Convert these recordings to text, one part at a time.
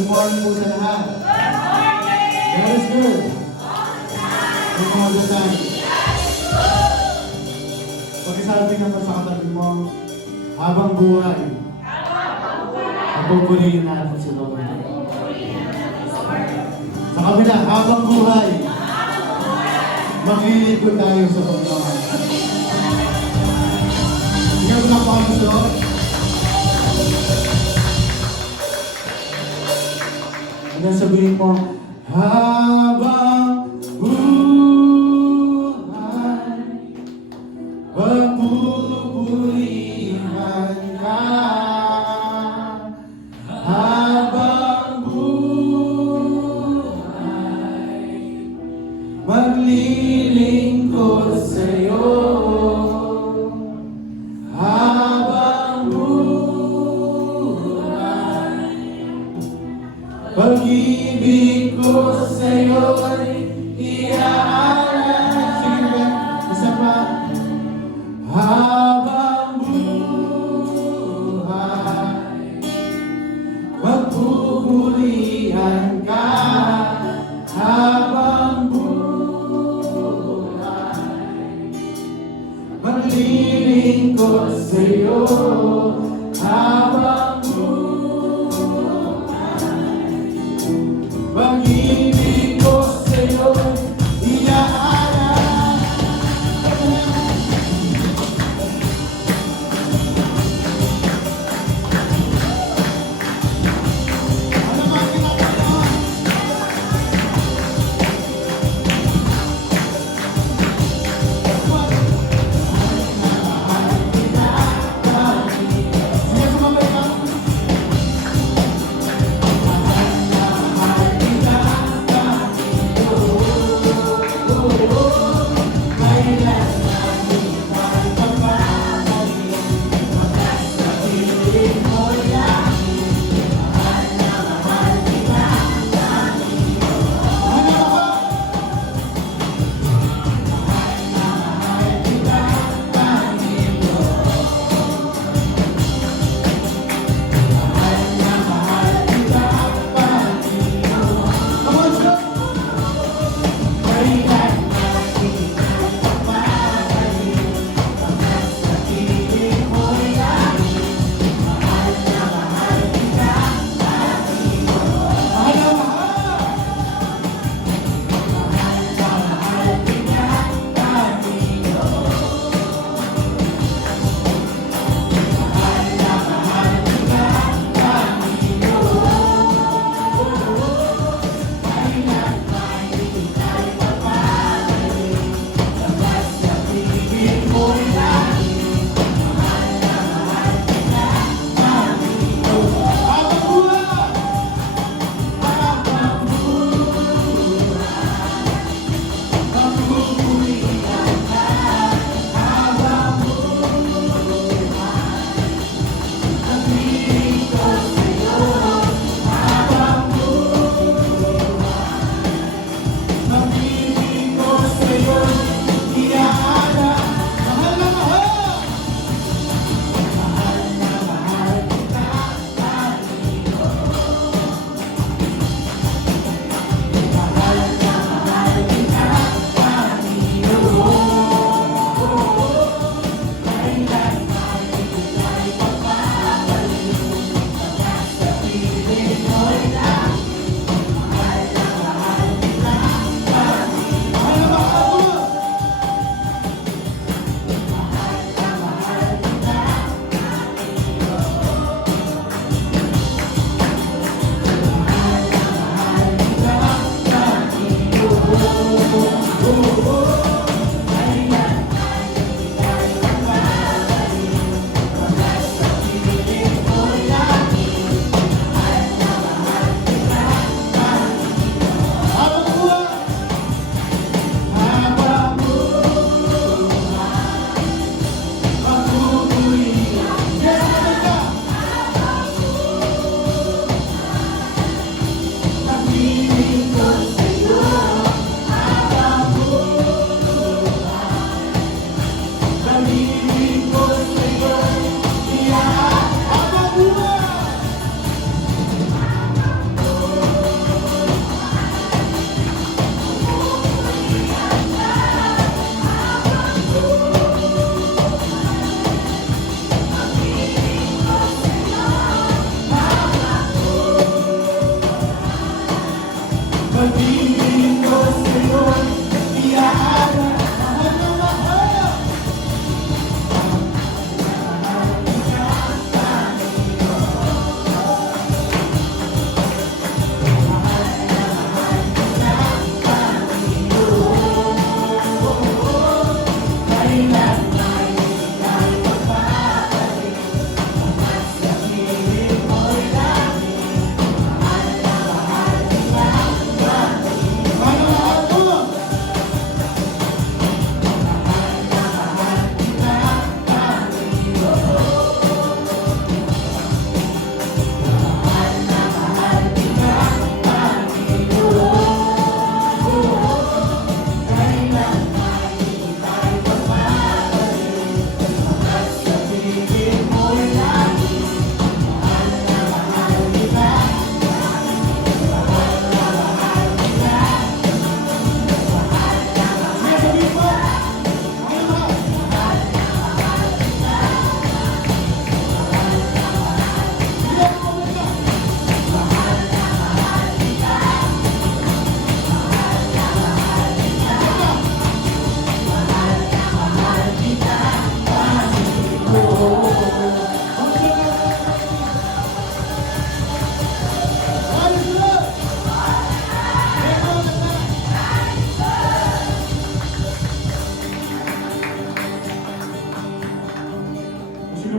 Good morning po sa lahat. God is good. Good all the time. Pag-isabi naman sa katabi mo, habang buhay, pupurihin natin si Lord. Sa kabila, habang buhay, maglilingkod tayo sa Panginoon. Ngayon na po ang Lord. Hanggang sabihin mo, habang buhay, pagpupurihan ka. Habang buhay, maglilingkod sa'yo. Habang buhay, pag-ibig ko sa'yo'y iaalay. Sige, isa pa. Habang buhay, magpupurihan ka. Habang buhay, maglilingkod sa'yo. Habang pag-ibig ko sa'yo, iaalay. Ano mga kinakaya? Sige, sumabay ka.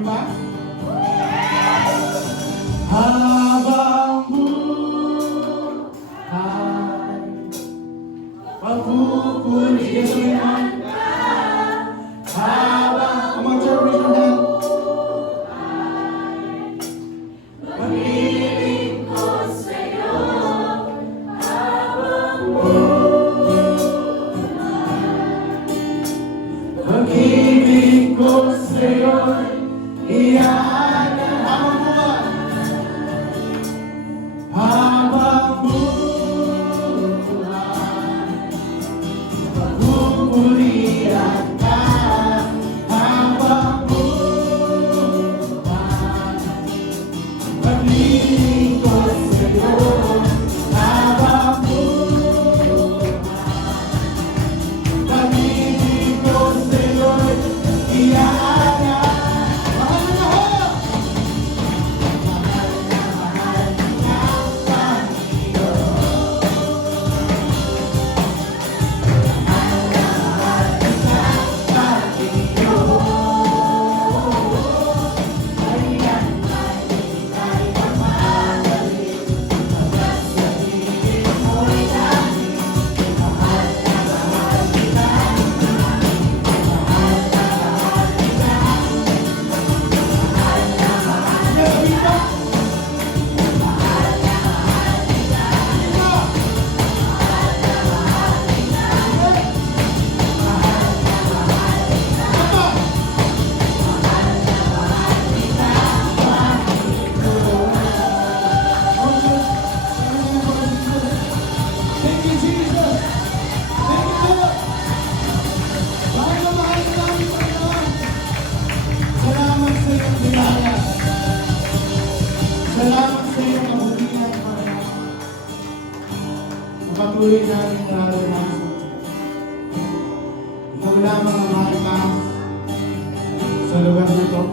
niyo pa? Habang buhay, pagpupulihan ka. Habang, come on, church, raise your hand. Maglilingkod sa'yo habang Pag-ibig ko sa'yo'y iaanan. Habang buhay, habang buhay, pagpupulihan ka. Habang buhay, paglilingkod sa'yo. Habang buhay, pag-ibig ko sa'yo'y iaanan. Mahal na mahal! Mahal na mahal ng Panginoon. Mahal na mahal ng Panginoon. Ayan ay ika'y mamahalin. Hanggang sa piling mo'y langit. Mahal na mahal kita. Mahal na mahal kita. Mahal na mahal kita. Mahal na mahal kita. Mahal na mahal kita. Mahal na mahal kita. Mahal na mahal kita, Panginoon. Thank you, Jesus. Thank you, Lord. Mahal na mahal ka namin, Panginoon. Salamat sa iyong biyaya. Salamat sa iyong kabutihan, Panginoon. Patuloy namin naranasan. Ikaw lamang ang mahal ka sa lugar na ito,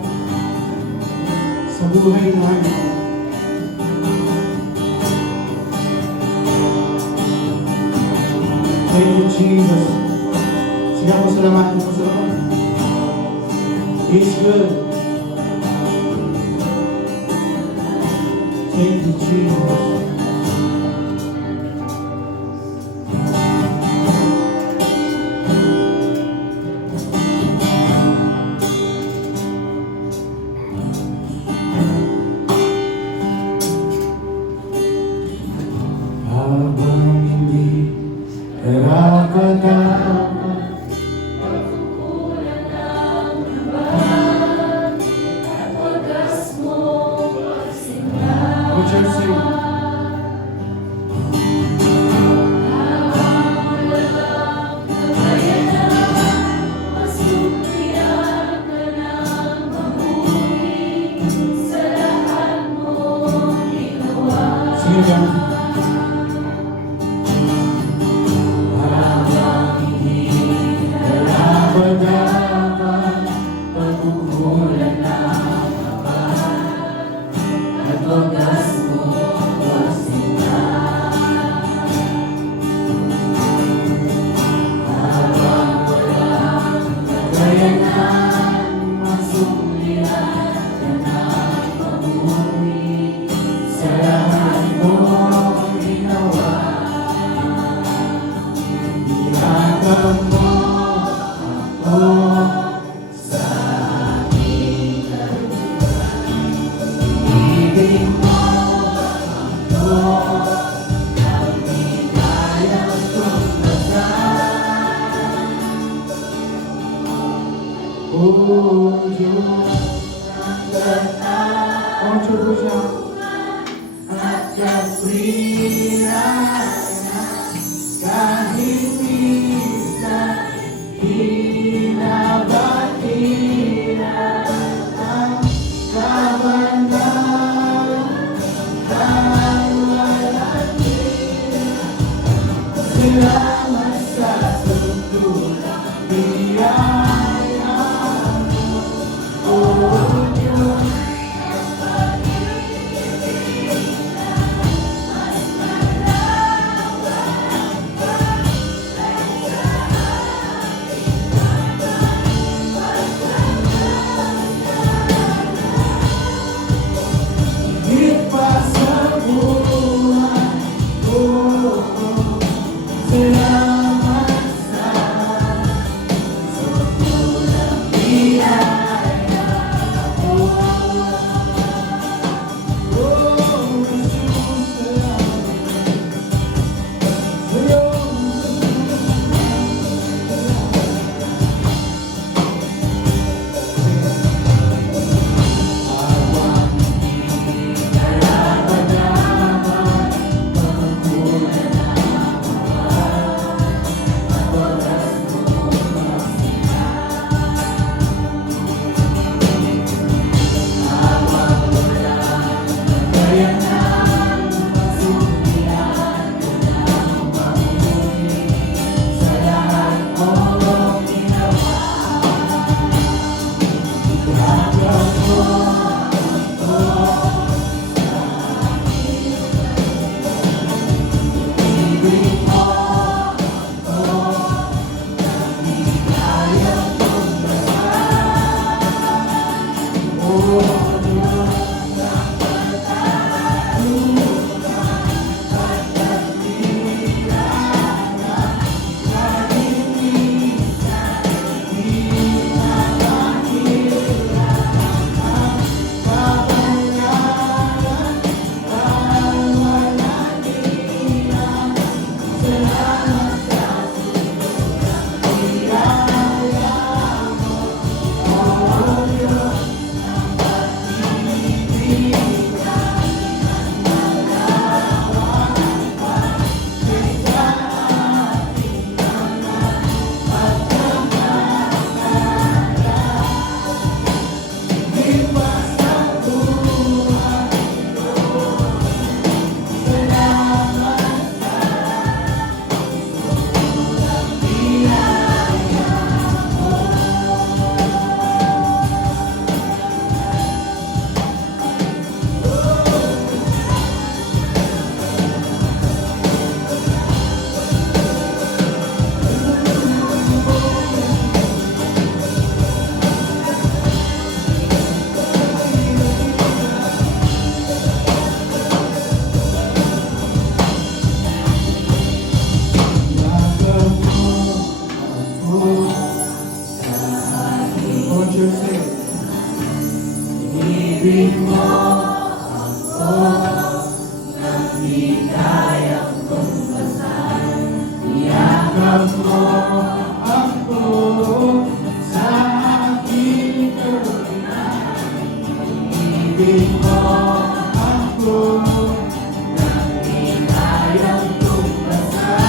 sa buhay namin. Thank you, Jesus. Sige ako salamatin po sa Lord. He's good. Thank you, Jesus. Habang hindi karapat-dapat, Pagkukulang ng laban at wagas mo pagsingaw. What you say? Habang walang kakayanan, masuklian ka ng mabuti sa lahat mong ginawa. Sige ka. Karapat-dapat, pagkukulang ng laban at wagas mo pagsingaw. Habang walang kakayanan, masuklian ka ng mabuti sa lahat mong ginawa. Ihatag mo ako sa aking kaluguran. Ibig mo ako ang di kayang tunghasan. O Diyos ng lahat, ang at kaswiran, kahit minsan hinabatiran ang kabandalan ng walang hirap. Salamat sa tuntulang biyaya mo, O Diyos. Ibig mo ako nang di kayang tumbasan. Yakap mo Ako sa aking kawinan. ibig mo Ako nang di kayang tumbasan.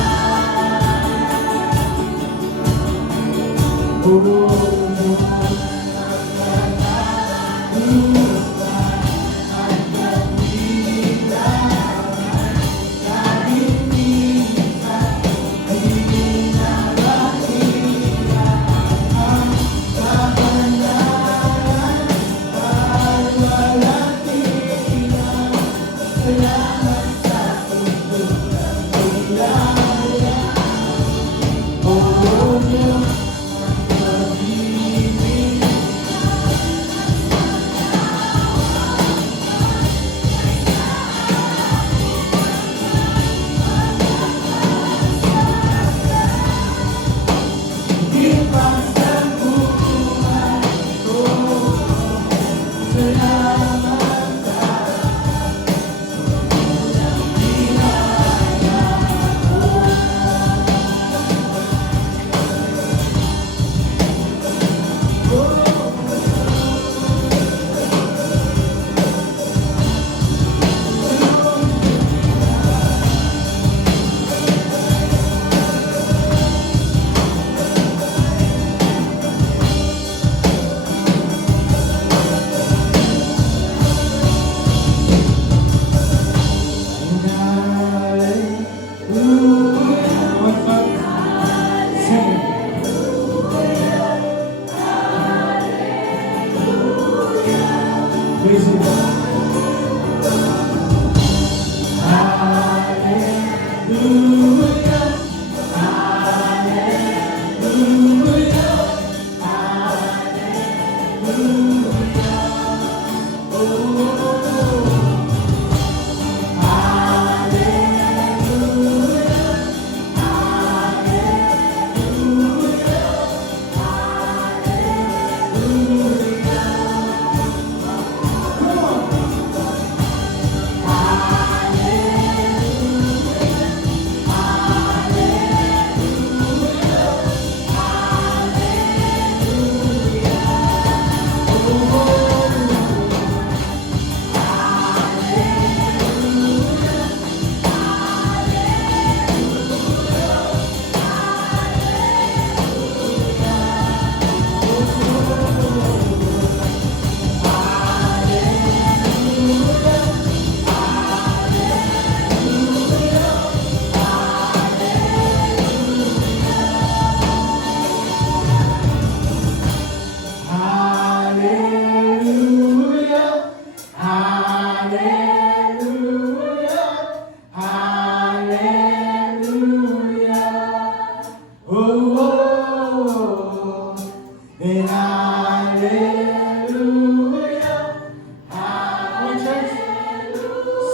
Praise the Lord.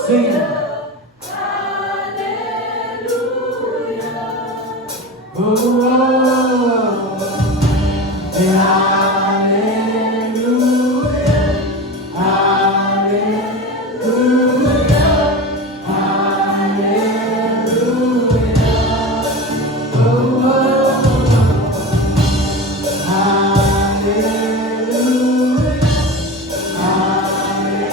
Sing it. Oh, oh, hallelujah, hallelujah, hallelujah. Oh, oh, hallelujah, hallelujah.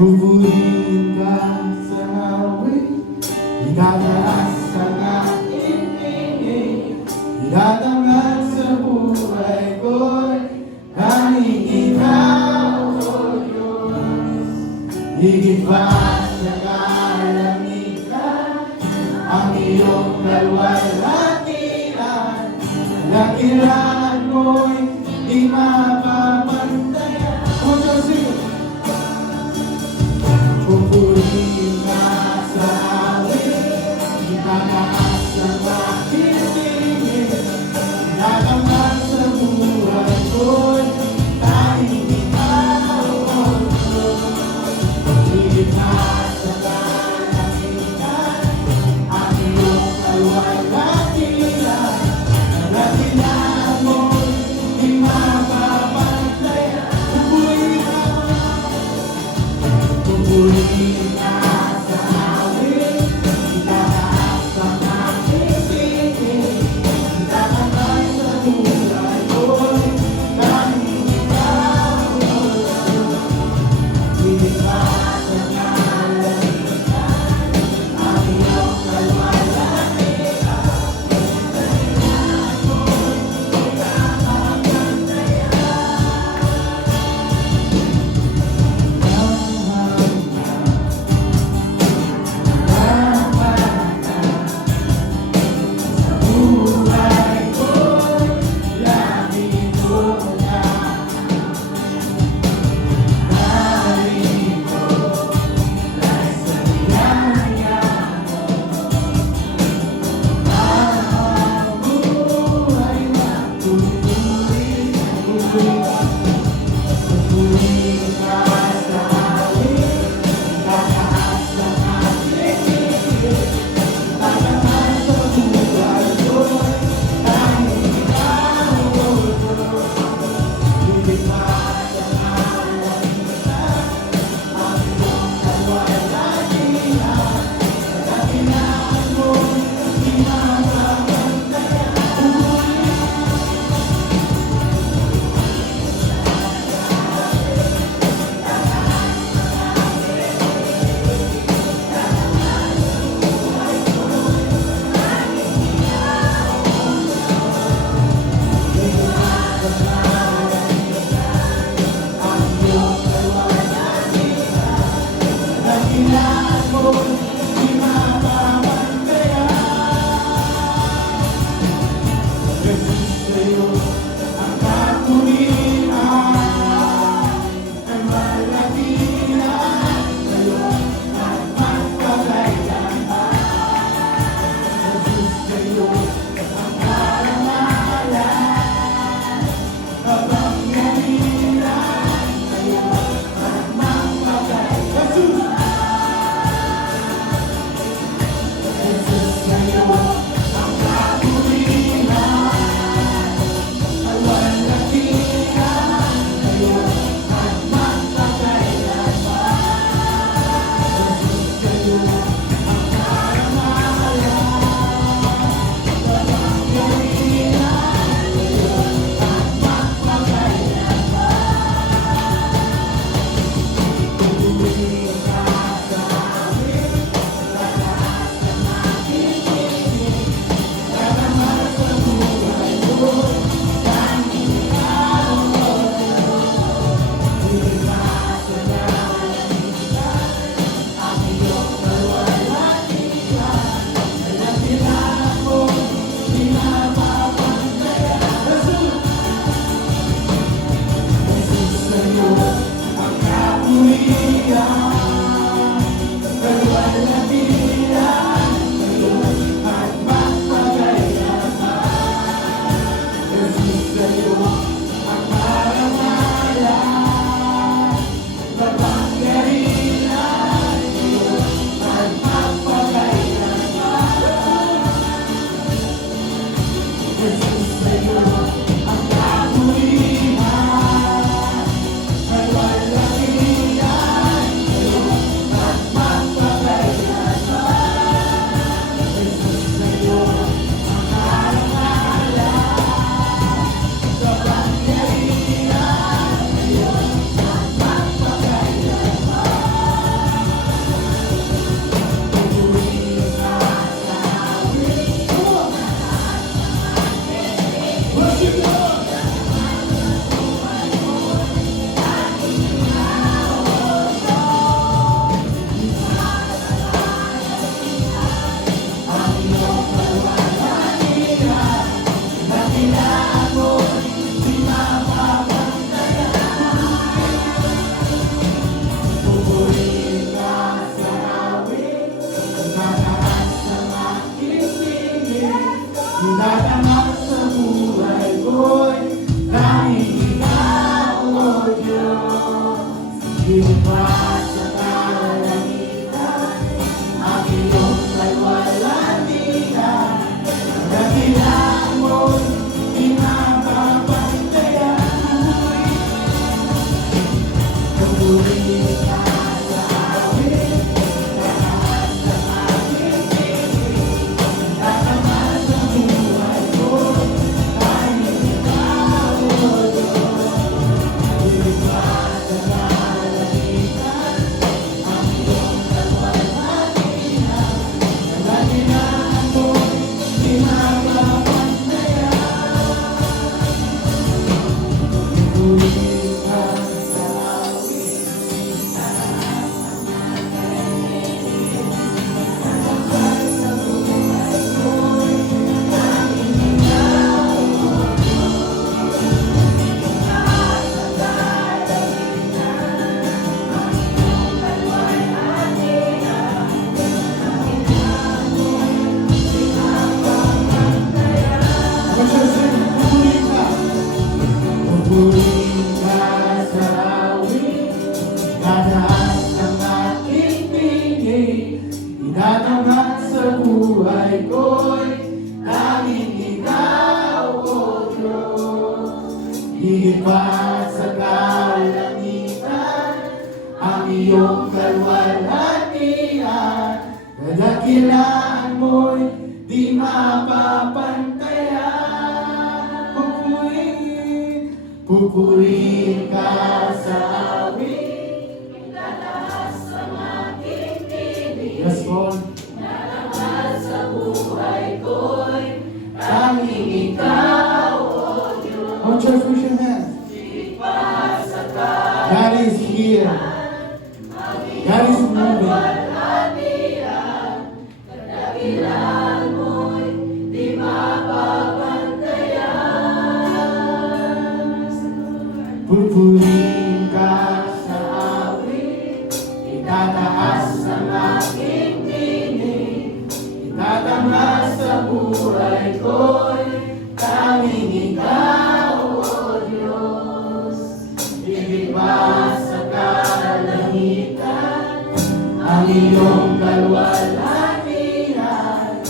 Pupurihin ka sa hawig, itataas ang aking tingin, itatanggap sa buhay ko'y tanging ikaw, O Diyos. Higit pa sa kalangitan, ang iyong kalwalhatian, dakilaan mo'y di mapapantayan. Come on, sing it. Pupurihin ka sa awit, itataas ang aking tingin, itatanggap sa buhay ko'y tanging ikaw, O Diyos. Higit pa sa kalangitan, ang iyong kalwalhatian, dakilaan mo'y di mapapantayan. Pupurihin ka sa awit, itataas ang aking tingin, itatanggap sa buhay ko'y tanging ikaw, O Diyos. Higit pa sa kalangitan, ang iyong kalwalhatian, dakilaan mo'y di mapapantayan. Buhay ko'y langit mo na, narito dahil sa biyaya mo. Ang buhay na pupurihin ka sa awit, itataas ang aking tingin, itatanggap sa buhay ko'y tanging ikaw, O Diyos. Higit pa sa kalangitan, ang iyong kalwalhatian, dakilaan mo'y di mapapantayan. Dakilaan mo'y di mapapantayan. Jesus, sa'yo ang kapurihan, ang malatian, sa'yo ang magpapagayaan. Jesus, sa'yo ang karangalan, kapangyarihan, sa'yo ang magpapagayaan. Jesus, sa'yo ang kapurihan, ang malatian, sa'yo ang magpapagayaan. Jesus, sa'yo ang karangalan, kapangyarihan, sa'yo ang magpapagayaan. Pupurihin ka sa awit, itataas ang aking tingin, itatanggap sa buhay ko'y tanging ikaw, O Diyos. Higit pa sa kalangitan, ang iyong kalwalhatian, Tinatanggap sa buhay ko'y tanging ikaw, O Diyos. Iwas sa kalangitan, ang iyong kalwalhatian. Dakilang mo'y pinapapantayan. Pupuri ka sa awit, lahat ng aking piling. Tataman sa buhay ko, tanging ikaw, O Diyos. Iwas sa kalangitan, ang iyong kalwalhatian. Dakilang mo'y pinapapantayan. Pupuri ka sa awit, pupuri ka sa awit, tataas ang aking piling. Tinatanggap sa buhay ko'y tanging ikaw, O Diyos. Higit pa sa kalangitan, ang iyong kalwalhatian. Kadakilaan mo'y di mapapantayan. Pupuri ka sa awit, yes, Lord. Tanging ikaw, O Diyos. Oh, church, push your hands. God is here. God is moving. Pupuri ka sa awit, itataas ang aking tinig. Itatanggap sa buhay ko'y tanging ikaw, O Diyos. Higit pa sa kalangitan, ang iyong kalwalhatian.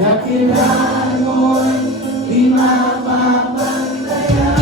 Dakilaan mo'y di mapapantayan.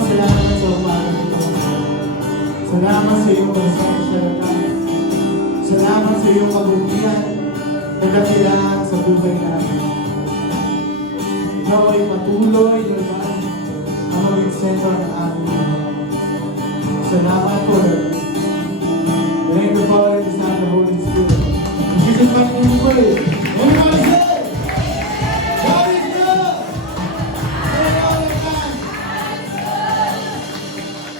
Salamat sa umaga ito. Salamat sa iyong pasensya, God. Salamat sa iyong kabutihan na dakilaan sa buhay namin. Ikaw ay patuloy, Lord God, na maging sentro ng ating buhay. Salamat, Lord. Thank you, Father, the Son, the Holy Spirit. In Jesus' mighty name we pray. Everybody say, God is good. Say it all the time.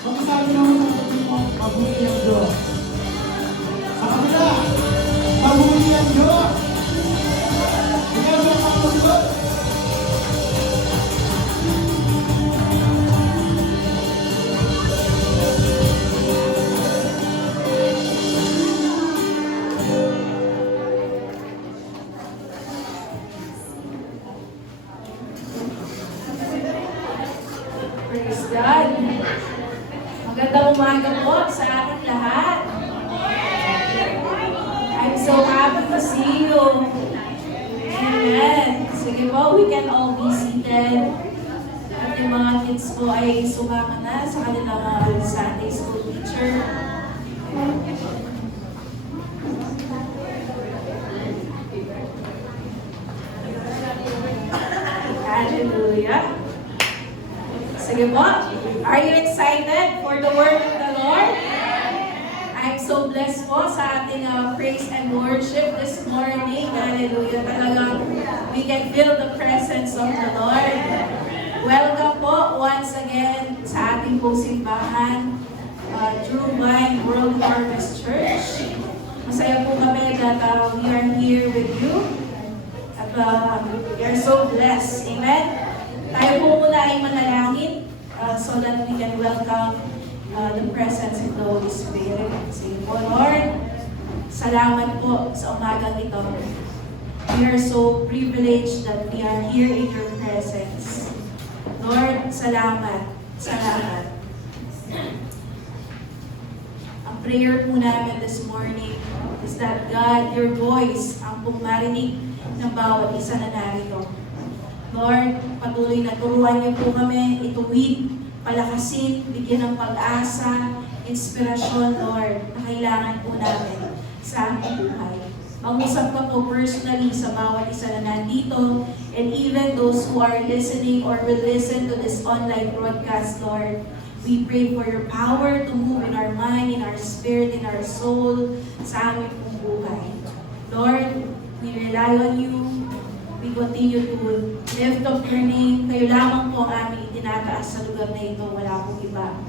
Pag-sabi naman sa kapatid mo, mabuti ang Diyos. Sa kabila, mabuti ang Diyos. Ikaw ba ang mabuti? Praise God! Magandang umaga po sa ating lahat. I'm so happy to see you. Amen. Sige po, we can all be seated. At yung mga kids po ay sumama na sa kanilang Sunday school teacher. Hallelujah. Sige po. Are you excited for the word of the Lord? I'm so blessed po sa ating praise and worship this morning. Hallelujah. Talagang we can feel the presence of the Lord. Welcome po once again sa ating pong simbahan, True Vine World Harvest Church. Masaya po kami that we are here with you. At we are so blessed. Amen? Tayo po muna ay manalangin so that we can welcome the presence of the Holy Spirit. Sige po, Lord, salamat po sa umagang ito. We are so privileged that we are here in your presence. Lord, salamat. Salamat. Ang prayer po namin this morning is that God, your voice, ang pong marinig ng bawat isa na narito. Lord, patuloy na turuan niyo po kami, ituwid, palakasin, bigyan ng pag-asa, inspirasyon, Lord, na kailangan po namin sa aming buhay. Mag-usap ka po personally sa bawat isa na nandito, and even those who are listening or will listen to this online broadcast, Lord. We pray for your power to move in our mind, in our spirit, in our soul, sa aming pong buhay. Lord, we rely on you. We continue to lift up your name. Kayo lamang po ang aming itinataas sa lugar na ito. Wala pong iba.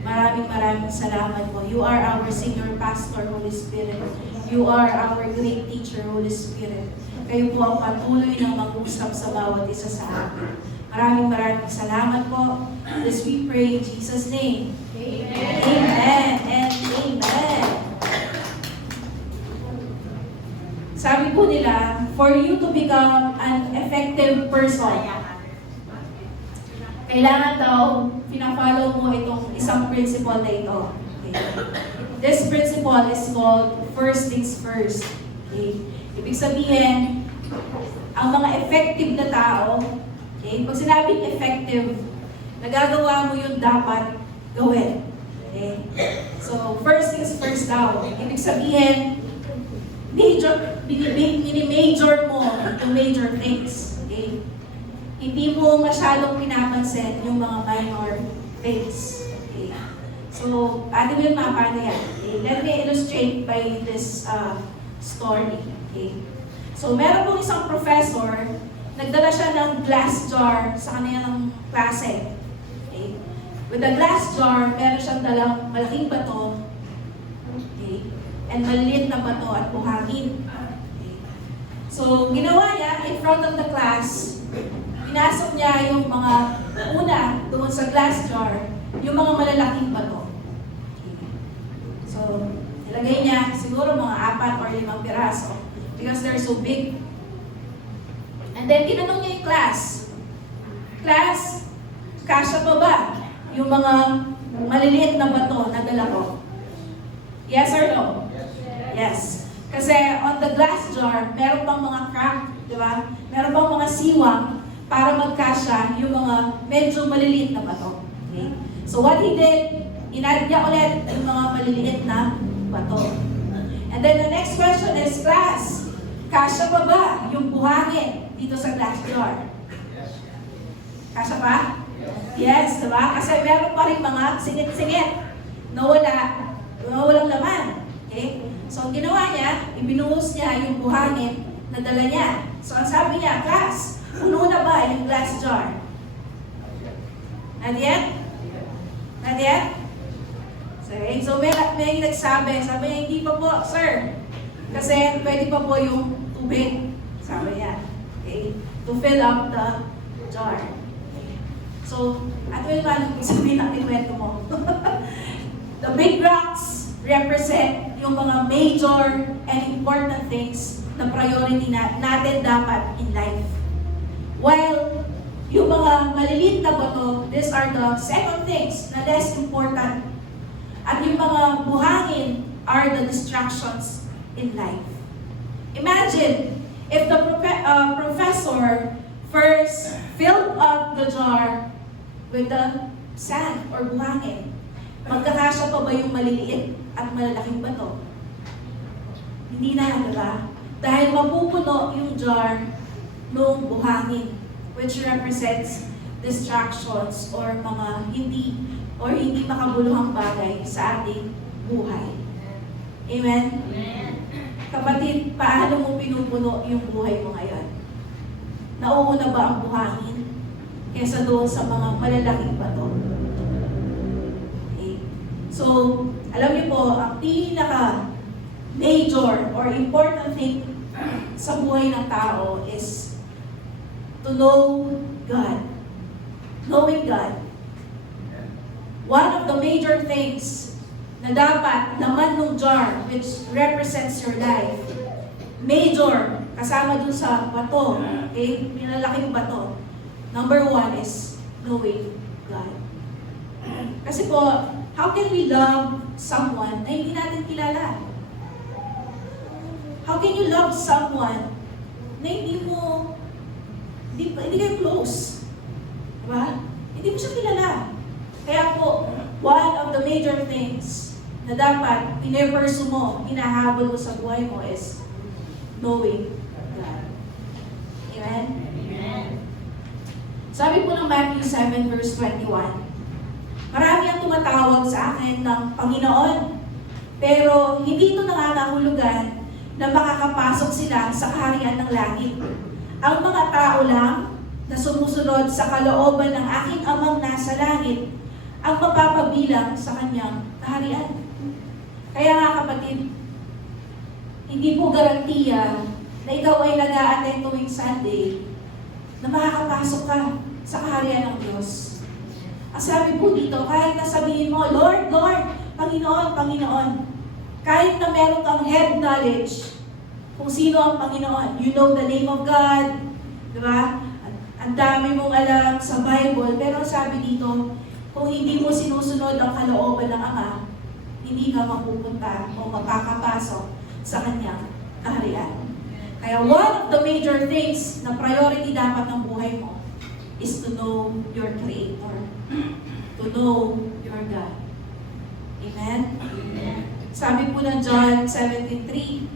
Maraming salamat po. You are our senior pastor, Holy Spirit. You are our great teacher, Holy Spirit. Kayo po ang patuloy na mag-usap sa bawat isa sa amin. Maraming salamat po. This we pray in Jesus' name. Amen. Amen and amen. Sabi po nila, for you to become an effective person, kailangan daw, pinafollow mo itong isang principle na ito. Okay. This principle is called first things first. Okay. Ibig sabihin, ang mga effective na tao, okay, pag sinabing effective, nagagawa mo yung dapat gawin. Okay. So, first things first daw. Ibig sabihin, mini-major mo yung major things. Okay. Hindi mo masyadong pinapansin yung mga minor things. Okay. So, atin yung mapa na yan. Okay. Let me illustrate by this story. Okay. So, meron pong isang professor, nagdala siya ng glass jar sa kanilang klase. Okay. With the glass jar, meron siyang dalang malaking bato, okay, and maliliit na bato at buhangin. Okay. So, ginawa niya in front of the class, pinasok niya yung mga una doon sa glass jar, yung mga malalaking bato. Okay. So, nilagay niya siguro mga 4 or 5 piraso because they're so big. And then, tinanong niya yung class, kasya pa ba yung mga maliliit na bato na dala ko? Yes or no? Yes. Kasi on the glass jar, meron pang mga crack, di ba? Meron pang mga siwang para magkasya yung mga medyo maliliit na bato. Okay? So what he did, in-add niya ulit yung mga maliliit na bato. And then the next question is, class, kasya pa ba yung buhangin dito sa glass jar? Kasya pa? Yes, di ba? Kasi meron pa rin mga singit-singit na walang laman. Okay? So, ang ginawa niya, ibinuhos niya yung buhangin na dala niya. So, ang sabi niya, class, puno na ba yung glass jar? Not yet? Not yet? So, may nagsabi, sabi niya, hindi pa po, sir. Kasi pwede pa po yung tubig. Sabi niya. Okay? To fill up the jar. Okay. So, ato yung paano sabihin ang ikwento mo. The big rocks represent yung mga major and important things na priority natin dapat in life. While yung mga maliliit na bato, these are the second things na less important. At yung mga buhangin are the distractions in life. Imagine if the professor first filled up the jar with the sand or buhangin. Magkakasya pa ba yung maliliit at malalaking bato? Hindi na, di ba? Dahil mapupuno yung jar ng buhangin, which represents distractions or mga hindi makabuluhang bagay sa ating buhay. Amen? Kapatid, paano mo pinupuno yung buhay mo ngayon? Nauuna ba ang buhangin kesa doon sa mga malalaking bato? Okay. So, alam niyo po, ang pinaka-major or important thing sa buhay ng tao is to know God. Knowing God. One of the major things na dapat laman ng jar, which represents your life, major, kasama dun sa bato, okay, minalaking bato. Number 1 is knowing God. Kasi po, how can we love someone na hindi natin kilala? How can you love someone na hindi kayo close? Diba? Hindi mo siya kilala. Kaya po, one of the major things na dapat pinepursue mo, hinahabol mo sa buhay mo is knowing God. Amen? Amen. Sabi po ng Matthew 7 verse 21, marami ang tumatawag sa akin ng Panginoon, pero hindi ito nangangahulugan na makakapasok sila sa kaharian ng langit. Ang mga tao lang na sumusunod sa kalooban ng aking amang nasa langit ang mapapabilang sa kanyang kaharian. Kaya nga kapatid, hindi po garantiya na ikaw ay nag-a-attend tuwing Sunday na makakapasok ka sa kaharian ng Diyos. Ang sabi po dito, kahit na sabihin mo, Lord, Lord, Panginoon, Panginoon, kahit na meron kang head knowledge kung sino ang Panginoon, you know the name of God, di ba? Ang dami mong alam sa Bible, pero sabi dito, kung hindi mo sinusunod ang kalooban ng Ama, hindi ka mapupunta o makakapasok sa kanyang kaharian. Kaya one of the major things na priority dapat ng buhay mo is to know your Creator. To know your God. Amen? Sabi po ng John 17:3,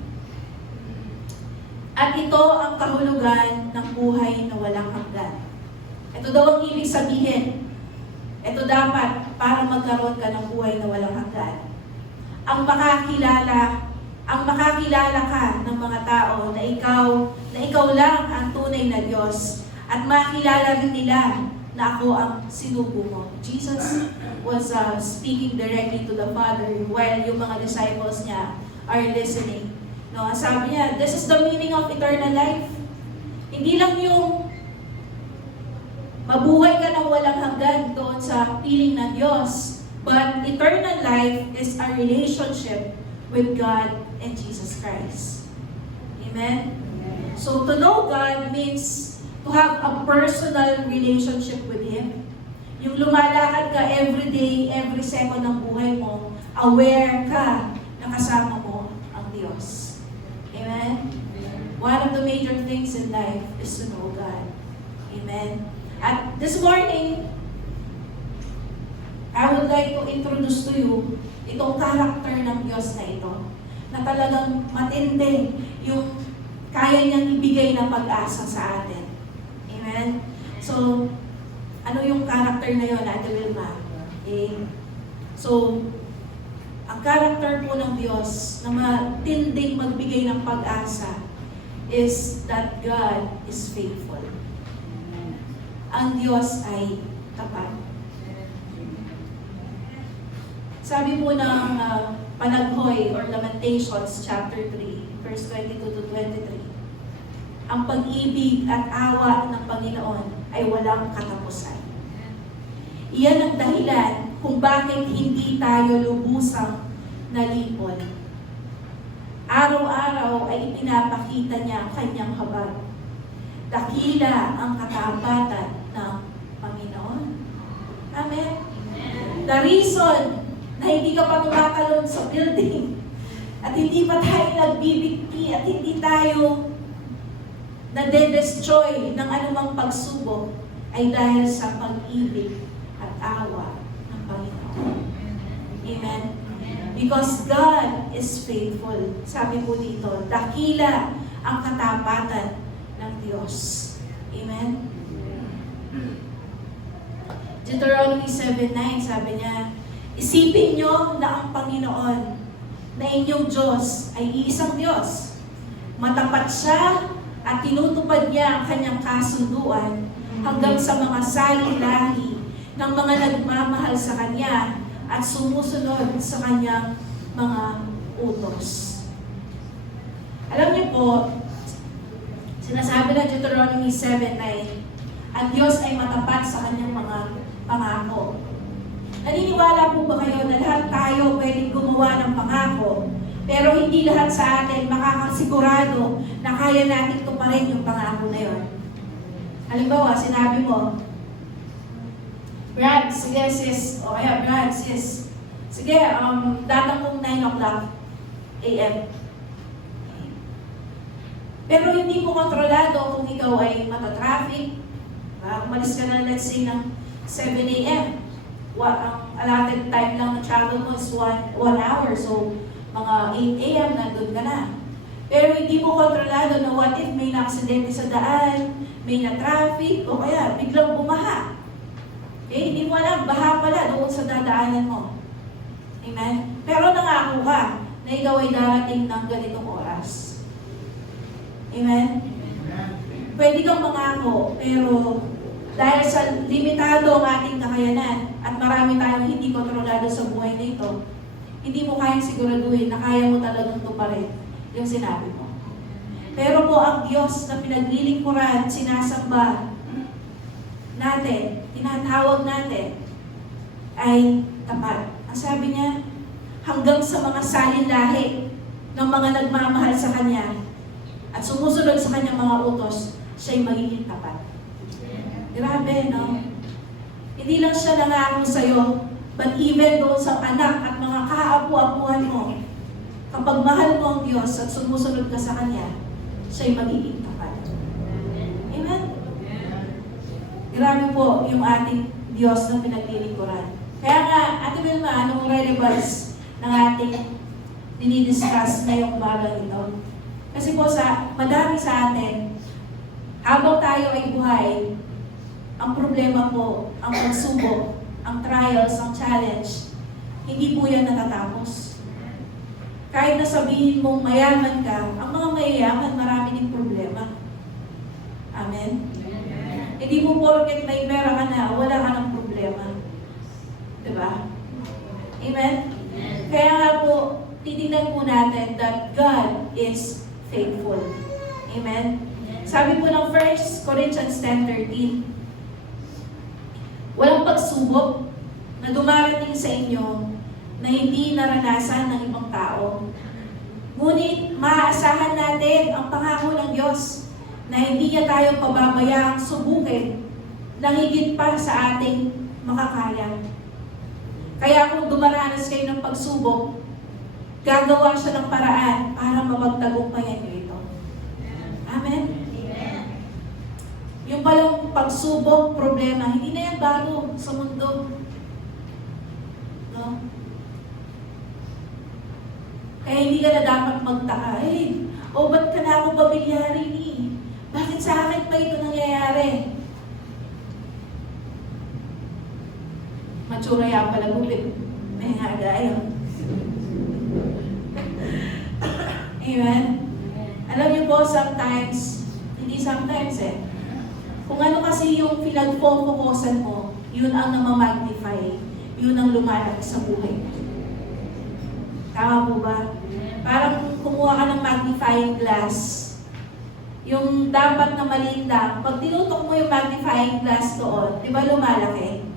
at ito ang kahulugan ng buhay na walang hanggan. Ito daw ang ibig sabihin. Ito dapat para magkaroon ka ng buhay na walang hanggan. Ang makakilala ka ng mga tao na ikaw lang ang tunay na Diyos at makilala rin nila na ako ang sinugo mo. Jesus was speaking directly to the Father while yung mga disciples niya are listening. No, sabi niya, this is the meaning of eternal life. Hindi lang yung mabuhay ka ng walang hanggan doon sa piling ng Diyos, but eternal life is a relationship with God and Jesus Christ. Amen? So to know God means to have a personal relationship with Him. Yung lumalakad ka every day, every second ng buhay mo, aware ka na kasama mo ang Diyos. Amen? One of the major things in life is to know God. Amen? At this morning, I would like to introduce to you itong character ng Diyos na ito, na talagang matindi yung kaya niyang ibigay na pag-asa sa atin. Amen? So, ano yung character na yun, Ate Wilma? Okay? So, ang character po ng Diyos na matinding magbigay ng pag-asa is that God is faithful. Ang Diyos ay tapat. Sabi po ng Panaghoy or Lamentations chapter 3, verse 22 to 23, ang pag-ibig at awa ng Panginoon ay walang katapusan. Iyan ang dahilan kung bakit hindi tayo lubusang nalipol. Araw-araw ay ipinapakita niya ang kanyang habag. Dakila ang katapatan ng Panginoon. Amen? The reason na hindi ka pa tumatalon sa building at hindi pa tayo nagbibigti at hindi tayo nade-destroy ng anumang pagsubok ay dahil sa pag-ibig at awa ng Panginoon. Because God is faithful. Sabi po dito, dakila ang katapatan ng Diyos. Amen? Deuteronomy 7:9, sabi niya, isipin nyo na ang Panginoon na inyong Diyos ay iisang Diyos. Matapat siya at tinutupad niya ang kanyang kasunduan hanggang sa mga salin-lahi ng mga nagmamahal sa Kanya at sumusunod sa Kanyang mga utos. Alam niyo po, sinasabi ng Deuteronomy 7:9, ang Diyos ay matapat sa Kanyang mga pangako. Naniniwala po ba kayo na lahat tayo pwedeng gumawa ng pangako, pero hindi lahat sa atin makakasigurado na kaya natin tuparin yung pangako na yun? Halimbawa, sinabi mo, Brad, sige sis, o kaya Brad, sis, sige, datang kong 9 o'clock a.m. Pero hindi mo kontrolado kung ikaw ay matatraffic, umalis ka na, let's say, ng 7 a.m. Ang allotted time lang ng travel mo is 1 hour. So, mga 8 a.m. nandun ka na. Pero hindi mo kontrolado na what if may na-aksidente sa daan, may na-traffic, o kaya biglang bumaha. Okay? Hindi mo alam, baha pala doon sa dadaanan mo. Amen? Pero nangako ka na ikaw ay darating ng ganitong oras. Amen? Pwede kang mangako, pero dahil sa limitado ang ating kakayanan at marami tayong hindi kontrolado sa buhay na ito, hindi mo kayang siguraduhin na kaya mo talagang tuparin yung sinabi mo. Pero po ang Diyos na pinaglilingkuran, sinasamba natin, tinatawag natin, ay tapat. Ang sabi niya, hanggang sa mga salin-lahi ng mga nagmamahal sa Kanya at sumusunod sa Kanyang mga utos, siya'y magiging tapat. Grabe, no? Hindi lang siya nangako sa'yo, but even doon sa anak at mga kaapu-apuhan mo, kapag mahal mo ang Diyos at sumusunod ka sa Kanya, siya'y magiging tapat. Amen? Grabe po yung ating Diyos na pinaglilingkuran. Kaya nga, Ate Vilma, anong relevance ng ating dinidiscuss ngayong umaga ito? Kasi po madami sa atin, habang tayo ay buhay, ang problema po, ang pagsubok, ang trials, ang challenge, hindi po yan natatapos. Kahit na sabihin mong mayaman ka, ang mga mayayaman, marami din problema. Amen? Hindi mo porket may pera ka na, wala ka ng problema. Diba? Amen? Kaya nga po, titignan po natin that God is faithful. Amen? Sabi po ng 1 Corinthians 10:13, walang pagsubok na dumarating sa inyo na hindi naranasan ng ibang tao. Ngunit maaasahan natin ang pangako ng Diyos na hindi niya tayo pababayaang subukin ng higit pa sa ating makakaya. Kaya kung dumaranas kayo ng pagsubok, gagawa siya ng paraan para mapagtagumpayan niyo ito. Amen? Yung palang pagsubok, problema, hindi na yan bago sa mundo. No? Kaya hindi ka na dapat magtaka, ba't ka na ako pamilyari ni? Bakit sa akin pa ito nangyayari? Matsura yan pala gupit. May hagayon. Amen? Alam niyo po, sometimes, hindi sometimes kung ano kasi yung pinag-focusan mo, yun ang namamagnify, yun ang lumalaki sa buhay. Tama po ba? Parang kumuha ka ng magnifying glass. Yung dapat na maliit lang, pag tinutok mo yung magnifying glass doon, di ba lumalaki?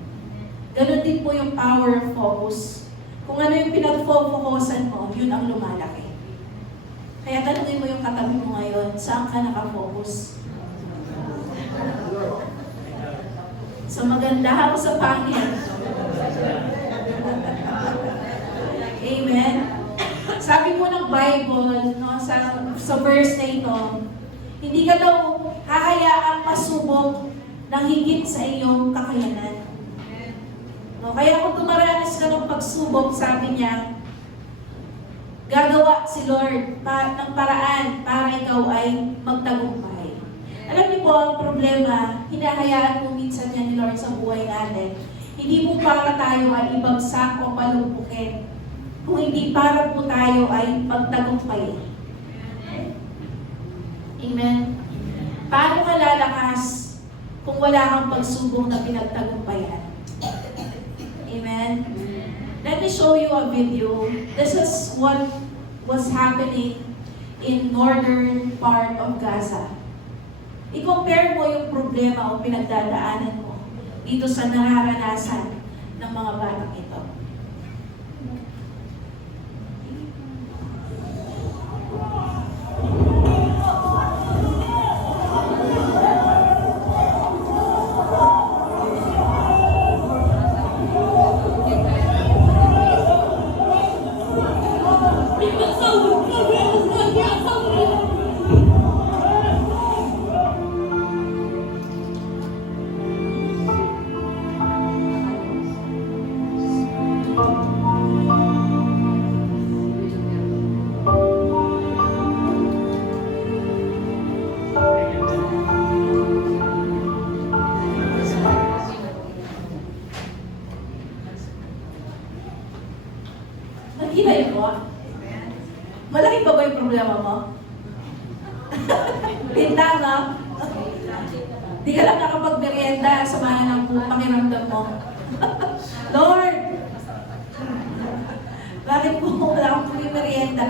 Ganun din po yung power of focus. Kung ano yung pinag-focusan mo, yun ang lumalaki. Kaya tanungin mo yung katabi mo ngayon, saan ka nakafocus? So maganda ako sa pangit. Amen? Sabi po ng Bible, no, sa verse na ito, hindi ka daw hahayaang masubok ng higit sa iyong kakayanan. No, kaya kung dumaranas ka ng pagsubok, sabi niya, Gagawa si Lord ng paraan para ikaw ay magtagumpay. Alam niyo po, ang problema, hinahayaan po minsan yan ni Lord sa buhay natin. Hindi po para tayo ay ibagsak o palumpukin. Kung hindi para po tayo ay magtagumpay. Amen? Paano ka lalakas kung wala kang pagsubok na pinagtagumpayan? Amen? Let me show you a video. This is what was happening in northern part of Gaza. I-compare mo yung problema o pinagdadaanan mo dito sa nararanasan ng mga batang ito. Nagkilay mo? Malaki ba ba yung problema mo? Bintang, no? Di ka lang nakapag-merienda sa mga ng pakiramdam mo. Lord! Bakit po wala akong pumimerienda?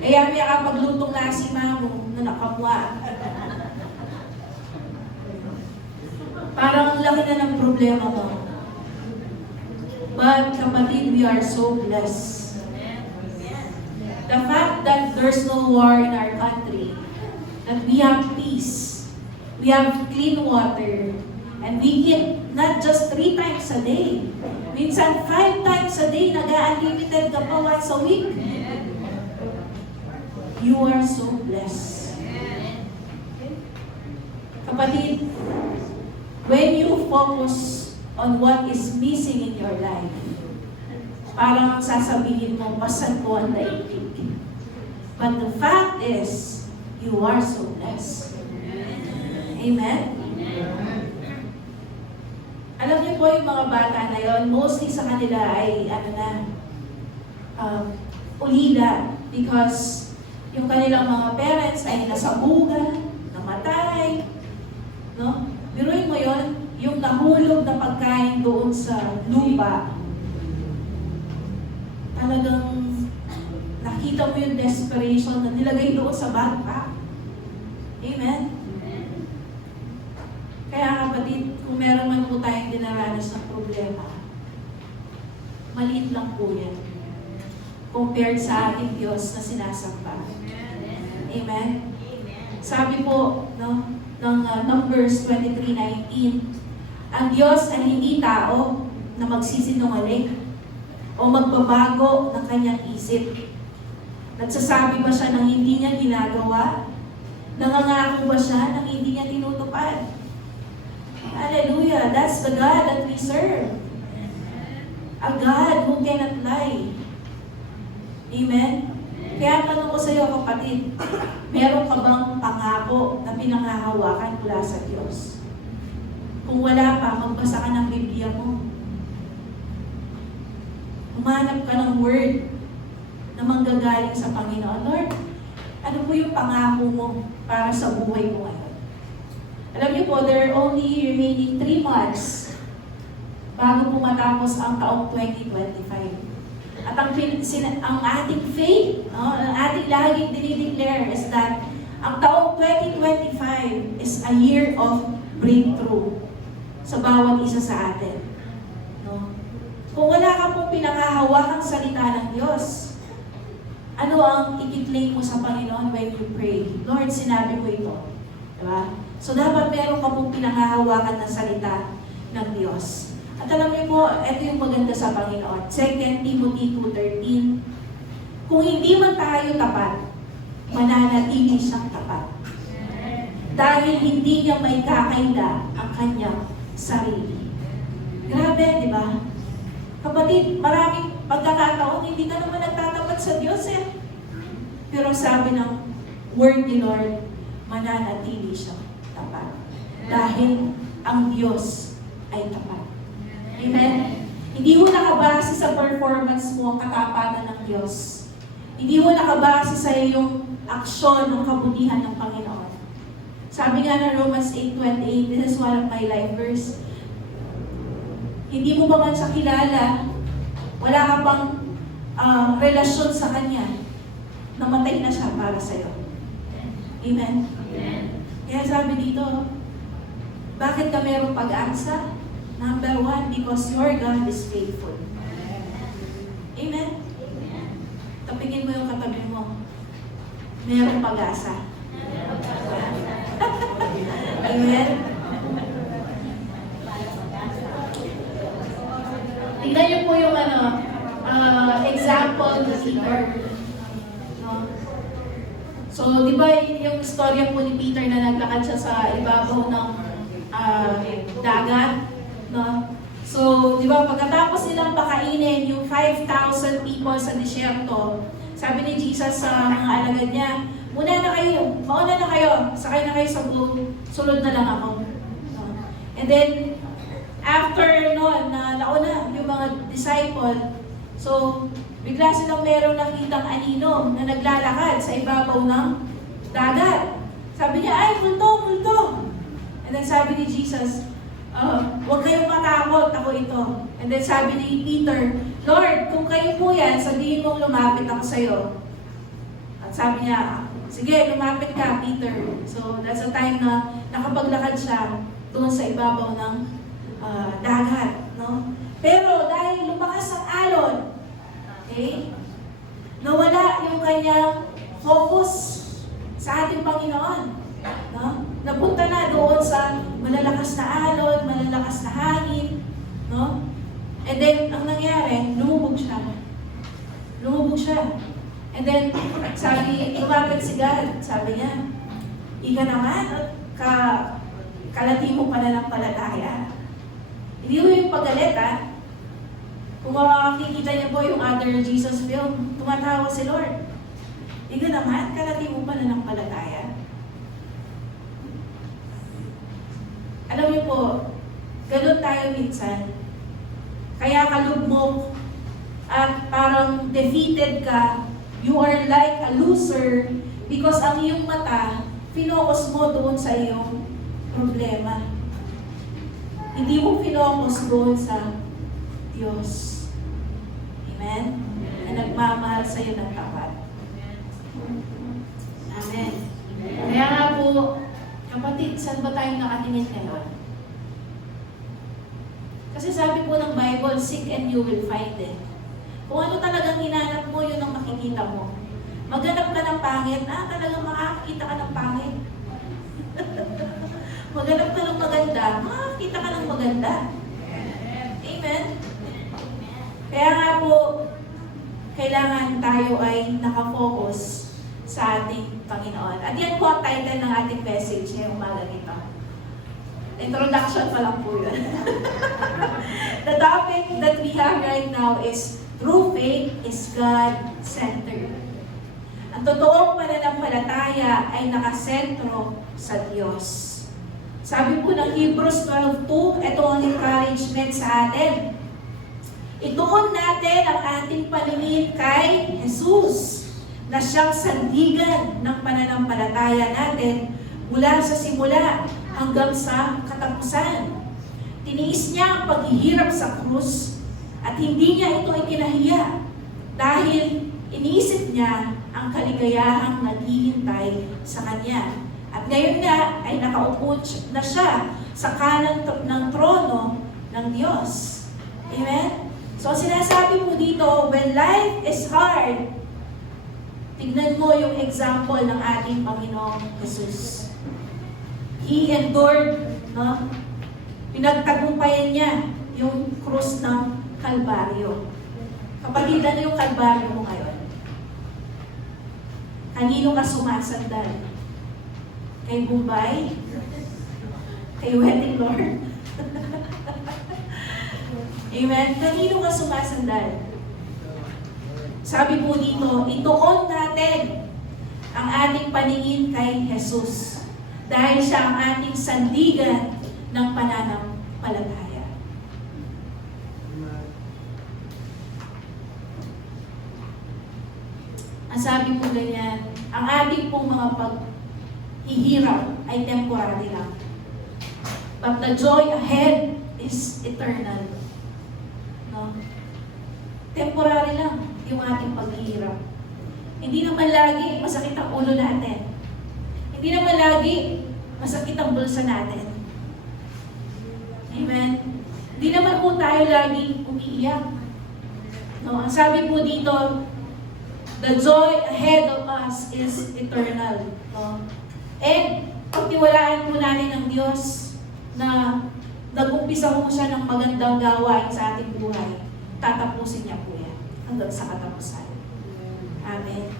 Eh, may akapaglutong nasi mamo na nakamwa. Parang ang laki na ng problema mo. But kapatid, we are so blessed. The fact that there's no war in our country, that we have peace, we have clean water, and we can not just 3 times a day, minsan 5 times a day, nag-unlimited ka pa once a week. You are so blessed. Kapatid, when you focus on what is missing in your life, parang sasabihin mo, pasan ko ang daigdig. But the fact is, you are so blessed. Amen? Alam niyo po yung mga bata na yon, mostly sa kanila ay, ulila. Because yung kanilang mga parents ay nasabugan, namatay. No? Biruin mo yon, yung nahulog na pagkain doon sa lupa, talagang nakita mo yung desperation na nilagay doon sa backpack. Amen? Kaya kapatid, kung meron man po tayong dinaranas ng problema, maliit lang po yan compared sa ating Diyos na sinasamba. Amen? Sabi po, no, ng Numbers 23:19, ang Diyos ay hindi tao na magsisinungaling o magbabago ng kanyang isip. Nagsasabi ba siya ng hindi niya ginagawa? Nangangako ba siya ng hindi niya tinutupad? Hallelujah! That's the God that we serve. A God who cannot lie. Amen? Kaya tanong ko sa iyo, kapatid, meron ka bang pangako na pinanghahawakan mula sa Diyos? Kung wala pa, magbasa ka ng Biblia mo. Humanap ka ng word na manggagaling sa Panginoon. Lord, ano po yung pangako mo para sa buhay mo ngayon? Alam niyo po, there are only remaining 3 months bago po matapos ang taong 2025. At ang ating faith, no, ang ating laging dinideclare is that ang taong 2025 is a year of breakthrough sa bawat isa sa atin. No? Kung wala ka pong pinangahawakang salita ng Diyos, ano ang i-claim mo sa Panginoon when you pray? Lord, sinabi ko ito. Diba? So dapat meron ka pong pinangahawakan na salita ng Diyos. At alam niyo po, ito yung maganda sa Panginoon. 2 Timothy 2:13. Kung hindi man tayo tapat, mananatili siyang tapat. Dahil hindi niya may kakaila ang kanyang sarili. Grabe, di ba? Kapatid, maraming pagkakataon, hindi ka naman nagtatapat sa Diyos eh. Pero sabi ng word ni Lord, mananatili siya tapat. Dahil ang Diyos ay tapat. Amen? Hindi mo nakabase sa performance mo ang katapatan ng Diyos. Hindi mo nakabase sa iyong aksyon ng kabutihan ng Panginoon. Sabi nga ng Romans 8:28, this is one of my life verse. Hindi mo ba man siya kilala, wala ka pang relasyon sa Kanya, namatay na siya para sa'yo. Amen? Amen. Kaya sabi dito, bakit ka merong pag-asa? Number 1, because your God is faithful. Amen? Tapingin mo yung katabi mo. Merong pag-asa. Amen? Tingnan niyo po yung example ni Peter. No? So, di ba yung storya po ni Peter na naglakad siya sa ibabaw ng dagat? No? So, di ba, pagkatapos nilang pakainin yung 5,000 people sa disyerto, sabi ni Jesus sa mga alagad niya, mauna na kayo, sakay na kayo sa boat, sulod na lang ako. No? And then, after noon, nauna yung mga disciple, so, bigla silang meron nakitang anino na naglalakad sa ibabaw ng dagat. Sabi niya, ay, multo. And then sabi ni Jesus, huwag kayong matakot, ako ito. And then sabi ni Peter, Lord, kung kayo po yan, sabihin mong lumapit ako sa'yo. At sabi niya, sige, lumapit ka, Peter. So, that's a time na nakapaglakad siya doon sa ibabaw ng dagat. No? Pero dahil lumakas ang alon, okay, nawala yung kanyang focus sa ating Panginoon. No? Napunta na doon sa malalakas na alon, malalakas na hangin. No? And then, ang nangyari, lumubog siya. And then, lumapit si God. Sabi niya, ika naman, kalati mo pananampalataya. Hindi mo yung pagalit, ha? Kung makikita niyo po yung other Jesus film, tumatawa si Lord. Ika naman, kalati mo pananampalataya. Alam niyo po, ganun tayo minsan. Kaya ka lugmok at parang defeated ka. You are like a loser because ang iyong mata, finokus mo doon sa iyong problema. Hindi mo finokus doon sa Diyos. Amen? Na nagmamahal sa iyo ng tapat. Amen. Kaya nga po, kapatid, saan ba tayo nakatingin ngayon? Kasi sabi po ng Bible, seek and you will find it. Kung ano talagang hinanap mo, yun ang makikita mo. Maghanap ka ng pangit, talagang makakita ka ng pangit. Maghanap ka ng maganda, makakita ka ng maganda. Amen? Kaya nga po, kailangan tayo ay nakafocus sa ating Panginoon. At yan po ang title ng ating message ngayong umaga nito. Introduction pa lang po yun. The topic that we have right now is true faith is God-centered. Ang totoong pananampalataya ay nakasentro sa Diyos. Sabi po ng Hebrews 12:2, ito ang encouragement sa atin. Ituon natin ang ating paningin kay Jesus na siyang sandigan ng pananampalataya natin mula sa simula hanggang sa katapusan. Tiniis niya ang paghihirap sa krus at hindi niya ito ikinahiya dahil iniisip niya ang kaligayahang naghihintay sa kanya. At ngayon nga ay nakaupo na siya sa kanan ng trono ng Diyos. Amen? So sinasabi mo dito, when life is hard, tignan mo yung example ng ating Panginoong Jesus. He endured, no? Pinagtagumpayan niya yung krus ng Kalbaryo. Kapatid, ano yung Kalbaryo mo ngayon? Kanino ka sumasandal? Kay Bombay? Kay Wedding Lord? Amen? Kanino ka sumasandal? Sabi po dito, ituon natin ang ating paningin kay Jesus dahil siya ang ating sandigan ng pananampalataya. Ang sabi po ganyan, ang ating pong mga paghihirap ay temporary lang. But the joy ahead is eternal. No? Temporary lang yung ating paghihirap. Hindi naman lagi masakit ang ulo natin. Hindi naman lagi masakit ang bulsa natin. Amen? Hindi naman po tayo lagi umiiyak. No? Ang sabi po dito, the joy ahead of us is eternal. No? And pagtiwalaan po natin ng Diyos na nag-umpisa po siya ng magandang gawain sa ating buhay, tatapusin niya po yan hanggang sa katapusan. Amen.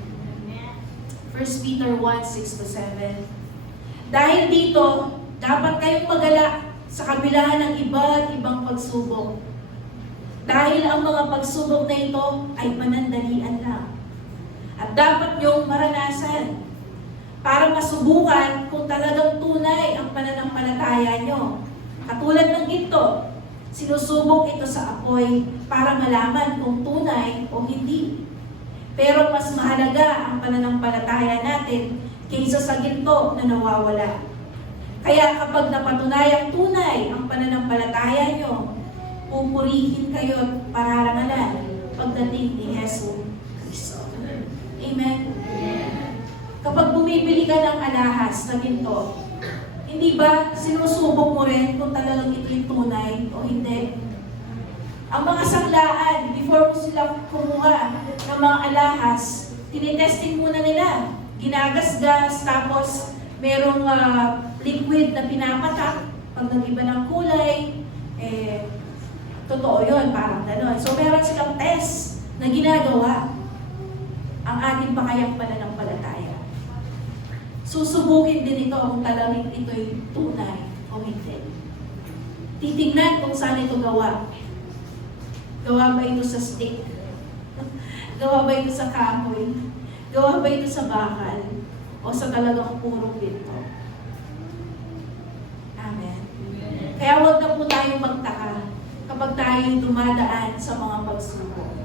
1 Peter 1:6-7. Dahil dito, dapat kayong magala sa kabila ng iba't ibang pagsubok. Dahil ang mga pagsubok na ito ay panandalian lang. At dapat niyong maranasan para masubukan kung talagang tunay ang pananampalataya niyo. Katulad ng ginto, sinusubok ito sa apoy para malaman kung tunay o hindi. Pero mas mahalaga ang pananampalataya natin kaysa sa ginto na nawawala. Kaya kapag napatunayang tunay ang pananampalataya niyo, pupurihin kayo at pararangalan pagdating ni Hesus Kristo. Amen? Kapag bumibili ka ng alahas na ginto, hindi ba sinusubok mo rin kung talagang ito'y tunay o hindi? Ang mga sanglaan, before mo sila kumuha ng mga alahas, tinitesting muna nila. Ginagasgas, tapos merong liquid na pinapatak. Pag nag-iba ng kulay, totoo yun, parang gano'n. So meron silang test na ginagawa ang ating pakayang pananampalataya. Susubukin din ito kung talagang ito'y tunay o hindi. Titingnan kung saan ito gawa. Gawa ba ito sa stick? Gawa ba ito sa kahoy? Gawa ba ito sa bakal? O sa talagang purong ginto? Amen. Kaya huwag na po tayong magtaka kapag tayo dumadaan sa mga pagsubok.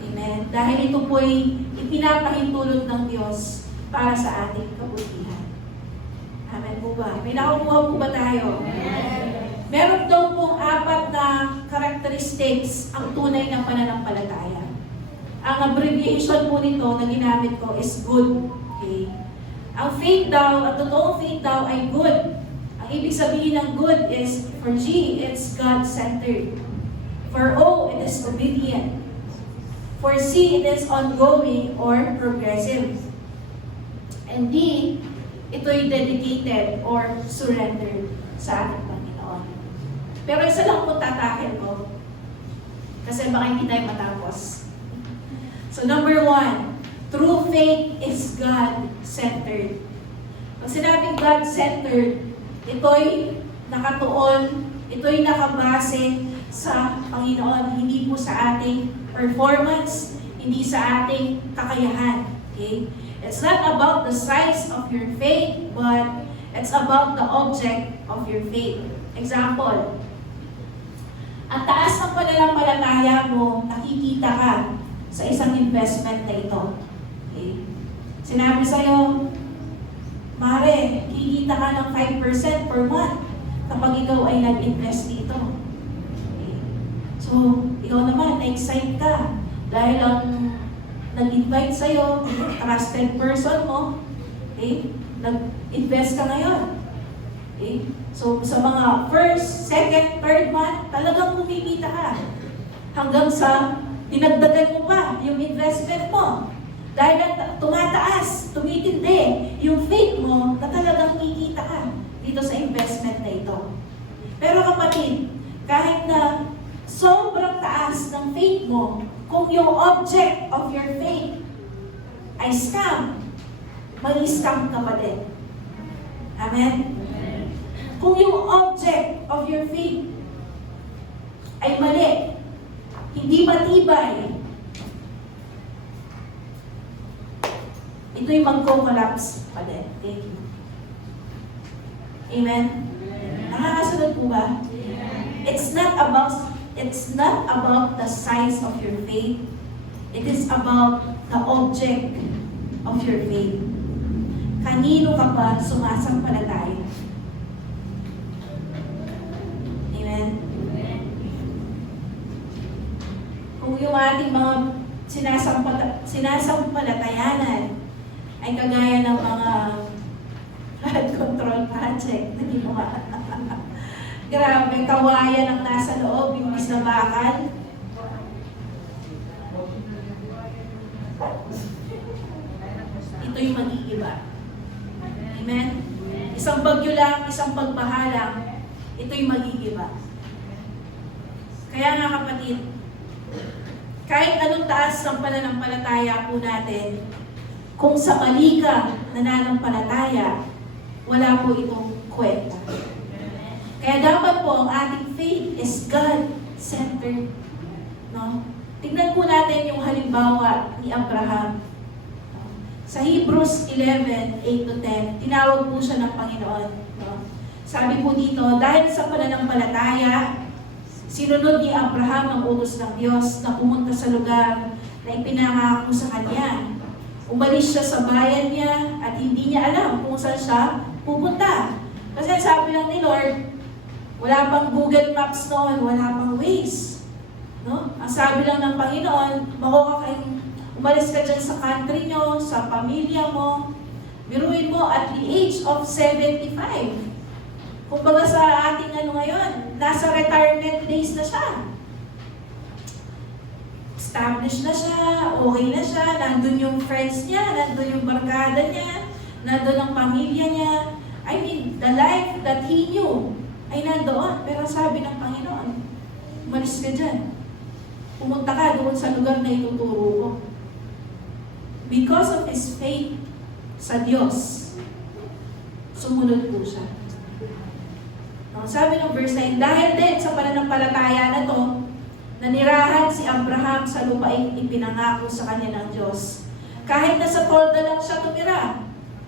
Amen. Dahil ito po'y ipinapahintulot ng Diyos para sa ating kabutihan. Amen po ba? May nakukuha po ba tayo? Amen. Meron daw pong 4 na characteristics ang tunay ng pananampalataya. Ang abbreviation po nito na ginamit ko is good. Okay? Ang faith daw, ang totoong faith daw ay good. Ang ibig sabihin ng good is, for G, it's God-centered. For O, it is obedient. For C, it is ongoing or progressive. And D, ito'y dedicated or surrendered sa ating Panginoon. Pero isa lang po tatakin ko. Kasi baka hindi tayo matapos. So number 1, true faith is God-centered. Pag sinabing God-centered, ito'y nakatuon, ito'y nakabase sa Panginoon, hindi po sa ating performance, hindi sa ating kakayahan. Okay? It's not about the size of your faith, but it's about the object of your faith. Example, ang taas ng pananampalataya mo, nakikita ka sa isang investment na ito. Okay? Sinabi sa'yo, Mare, kikita ka ng 5% per month kapag ikaw ay nag-invest dito. Okay? So, ikaw naman, na-excite ka dahil ang nag-invite sa'yo, trusted person mo, okay? Nag-invest ka ngayon. Okay? So, sa mga first, second, third month, talagang kumikita ka. Hanggang sa dinagdagan mo pa yung investment mo. Dahil tumataas, tumitindi yung faith mo na talagang kikita ka dito sa investment na ito. Pero kapatid, kahit na sobrang taas ng faith mo, kung yung object of your faith ay scam, mag-scam ka pa din. Amen? Kung yung object of your faith ay mali, hindi matibay, ito'y magko-collapse pa din. Thank you. Amen? Nakakasunod po ba? It's not about the size of your faith. It is about the object of your faith. Kanino ka ba sumasampalataya? Amen? Kung yung ating mga sinasampalatayanan ay kagaya ng mga flood control project na ginawa. Grabe, kawayan ang nasa loob, imbis na bakal. Ito'y mag-iiba. Amen? Isang bagyo lang, isang pagbaha lang, ito'y mag-iiba. Kaya nga kapatid, kahit anong taas ng pananampalataya po natin, kung sa mali ka nananampalataya, wala po itong kwenta. Kaya dapat po ang ating faith is God-centered. No? Tignan po natin yung halimbawa ni Abraham. Sa Hebrews 11:8-10, tinawag po siya ng Panginoon. No? Sabi po dito, dahil sa pananampalataya, sinunod ni Abraham ang utos ng Diyos na pumunta sa lugar na ipinangako sa kanya. Umalis siya sa bayan niya at hindi niya alam kung saan siya pupunta. Kasi sabi lang ni Lord, wala pang Google Maps noon, wala pang Waze. No? Ang sabi lang ng Panginoon, umalis ka dyan sa country nyo, sa pamilya mo. Biruin mo at the age of 75. Kumbaga sa ating ngayon, nasa retirement days na siya. Established na siya, okay na siya, nandun yung friends niya, nandun yung barkada niya, nandun ang pamilya niya. I mean, the life that he knew ay nandoon. Pero sabi ng Panginoon, umalis ka dyan. Pumunta ka doon sa lugar na ituturo ko. Because of his faith sa Diyos, sumunod po siya. Sabi ng verse 9, dahil din sa pananampalataya na to, nanirahan si Abraham sa lupaing ipinangako sa kanya ng Diyos. Kahit nasa tolda lang siya tumira,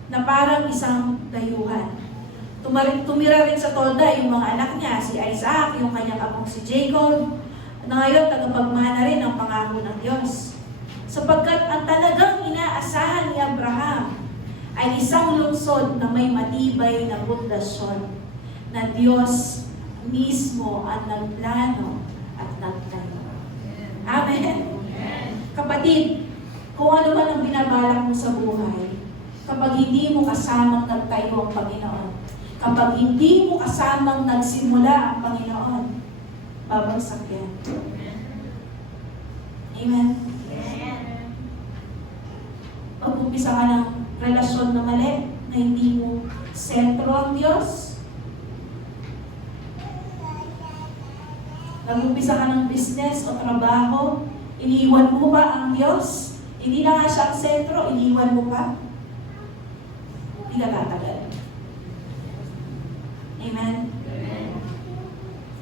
na parang isang dayuhan. Tumira rin sa tolda yung mga anak niya, si Isaac, yung kanyang apong si Jacob, na ngayon tagapagmana rin ang pangako ng Diyos. Sapagkat ang talagang inaasahan ni Abraham ay isang lungsod na may matibay na pundasyon na Diyos mismo ang nagplano at nagtayo. Amen? Kapatid, kung ano man ang binabalak mo sa buhay, kapag hindi mo kasamang nagtayo ang Panginoon, kapag hindi mo kasamang nagsimula ang Panginoon, babagsak yan. Amen? Pag-umpisa ka ng relasyon na mali, na hindi mo sentro ang Diyos, nag-umpisa ka ng business o trabaho, iniwan mo ba ang Diyos? Hindi na nga siya ang sentro, iniwan mo pa? Hindi ka tatagal. Amen?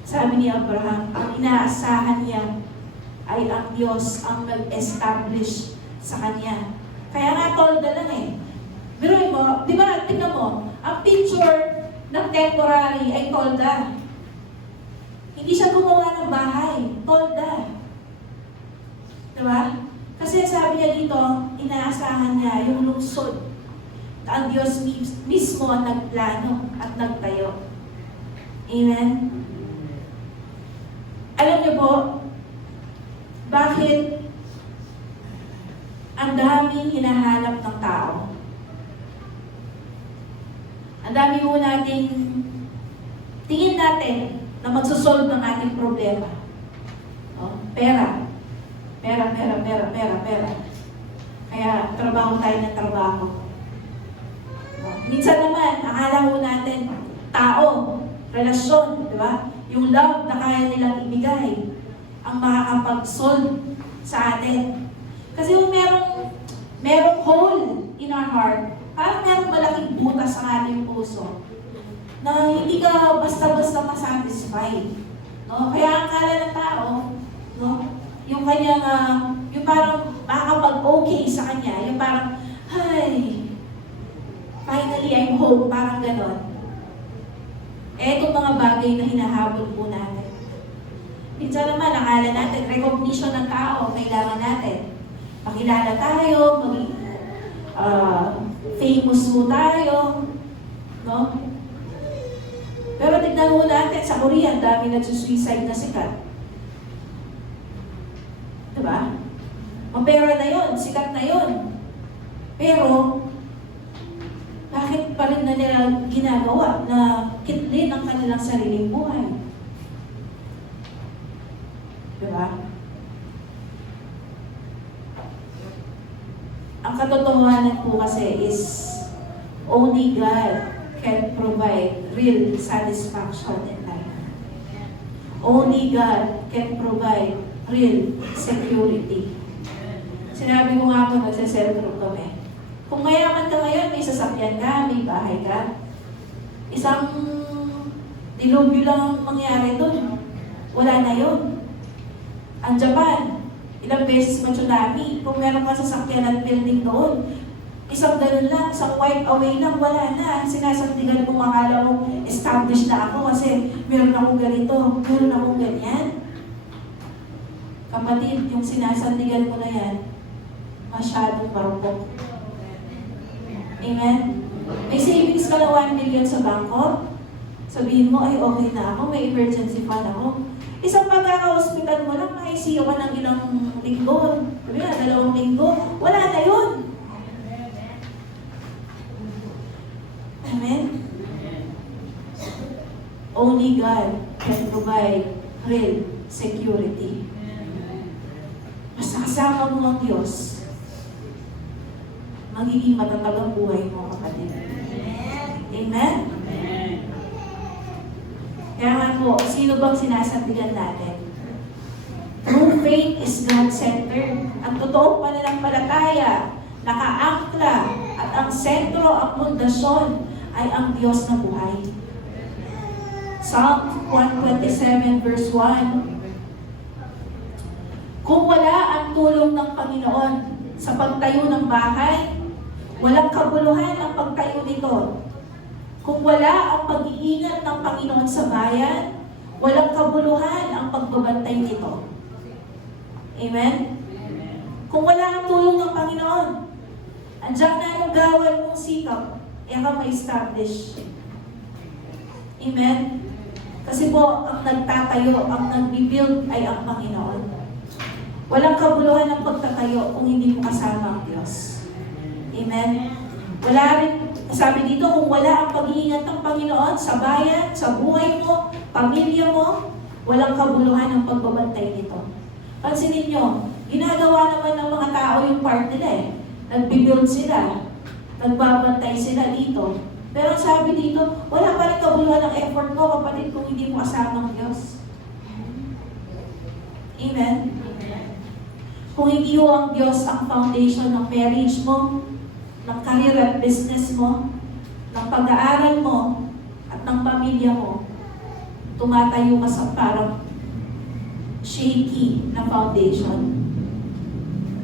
Sabi ni Abraham, ang inaasahan niya ay ang Diyos ang nag-establish sa kanya. Kaya nga tolda lang eh. Biruin mo, di ba, tingnan mo, ang picture ng temporary ay tolda. Hindi siya gumawa ng bahay, tolda. Diba? Kasi sabi niya dito, inaasahan niya yung lungsod. Ang Diyos mismo ang nagplano at nagtayo. Amen? Alam niyo po, bakit ang daming hinahanap ng tao? Ang dami po nating tingin natin na magsusolve ng ating problema. Oh, pera. Pera. Kaya trabaho tayo ng trabaho. Oh, minsan naman, akala mo natin, tao, relasyon, di ba? Yung love na kaya nilang ibigay, ang makakapag-solve sa atin. Kasi kung merong hole in our heart, parang merong malaking butas sa ating puso, na hindi ka basta-basta masatisfy. No? Kaya ang akala ng tao, no? Yung kanyang, yung parang makakapag-okay sa kanya, yung parang, Ay, finally I'm home, parang ganon. Itong mga bagay na hinahabol po natin. Minsan naman, akala natin, recognition ng tao, kailangan natin. Makilala tayo, maging famous mo tayo, no? Pero tignan mo natin, sa Korea, dami nagsusuicide na sikat. Diba? Mapera na yun, sikat na yun. Pero, bakit pa rin na nila ginagawa na kitlin ang kanilang sariling buhay? Diba? Ang katotohanan po kasi is only God can provide real satisfaction in life. Only God can provide real security. Sinabi ko nga po, nagsa-self-group kami. Kung mayaman ka ngayon, may sasakyan ka, may bahay ka. Isang dilubyo lang ang mangyari doon. Wala na yun. Ang Japan, ilang beses ma-tsunami. Kung meron ka sasakyan at building doon, isang ganun lang, isang wipe away lang, wala na. Sinasandigan mo, makala mo, established na ako kasi meron akong ganito, meron akong ganyan. Kapatid, yung sinasandigan mo na yan, masyadong marupok. Amen? May savings ka na 1 million sa bangko, sabihin mo, ay okay na ako, may emergency fund ako. Isang pagkaka-hospital mo lang, maisiyo ka ng ilang linggo. Sabi na, 2 linggo, wala na yun. Amen? Only God can provide real security. Basta kasama mo ang Diyos, magiging matatag ang buhay mo, kapatid. Amen? Kaya nga po, sino bang sinasandigan natin? True faith is God-centered. Ang totoong pananampalataya, nakaangkla, at ang sentro, ang pundasyon, ay ang Diyos na buhay. Psalm 127 verse 1. Kung wala ang tulong ng Panginoon sa pagtayo ng bahay, walang kabuluhan ang pagtayo nito. Kung wala ang pag-iingat ng Panginoon sa bayan, walang kabuluhan ang pagbabantay nito. Amen? Kung wala ang tulong ng Panginoon, andiyan na yung gawan mong sikap, ka ma-establish. Amen? Kasi po, ang nagtatayo, ang nagbibuild ay ang Panginoon. Walang kabuluhan ang pagtatayo kung hindi mo kasama ang Diyos. Amen? Wala rin, sabi dito, kung wala ang pag-iingat ng Panginoon sa bayan, sa buhay mo, pamilya mo, walang kabuluhan ang pagbabantay nito. Pansinin nyo, ginagawa naman ng mga tao yung part nila eh. Nagbibuild sila, nagbabantay sila dito. Pero sabi dito, wala pa rin kabuluhan ng effort mo, kapatid, kung hindi mo kasama ang Diyos. Amen? Kung hindi mo ang Diyos ang foundation ng marriage mo, ng career at business mo, ng pag-aaral mo, at ng pamilya mo, tumatayo ka sa parang shaky na foundation.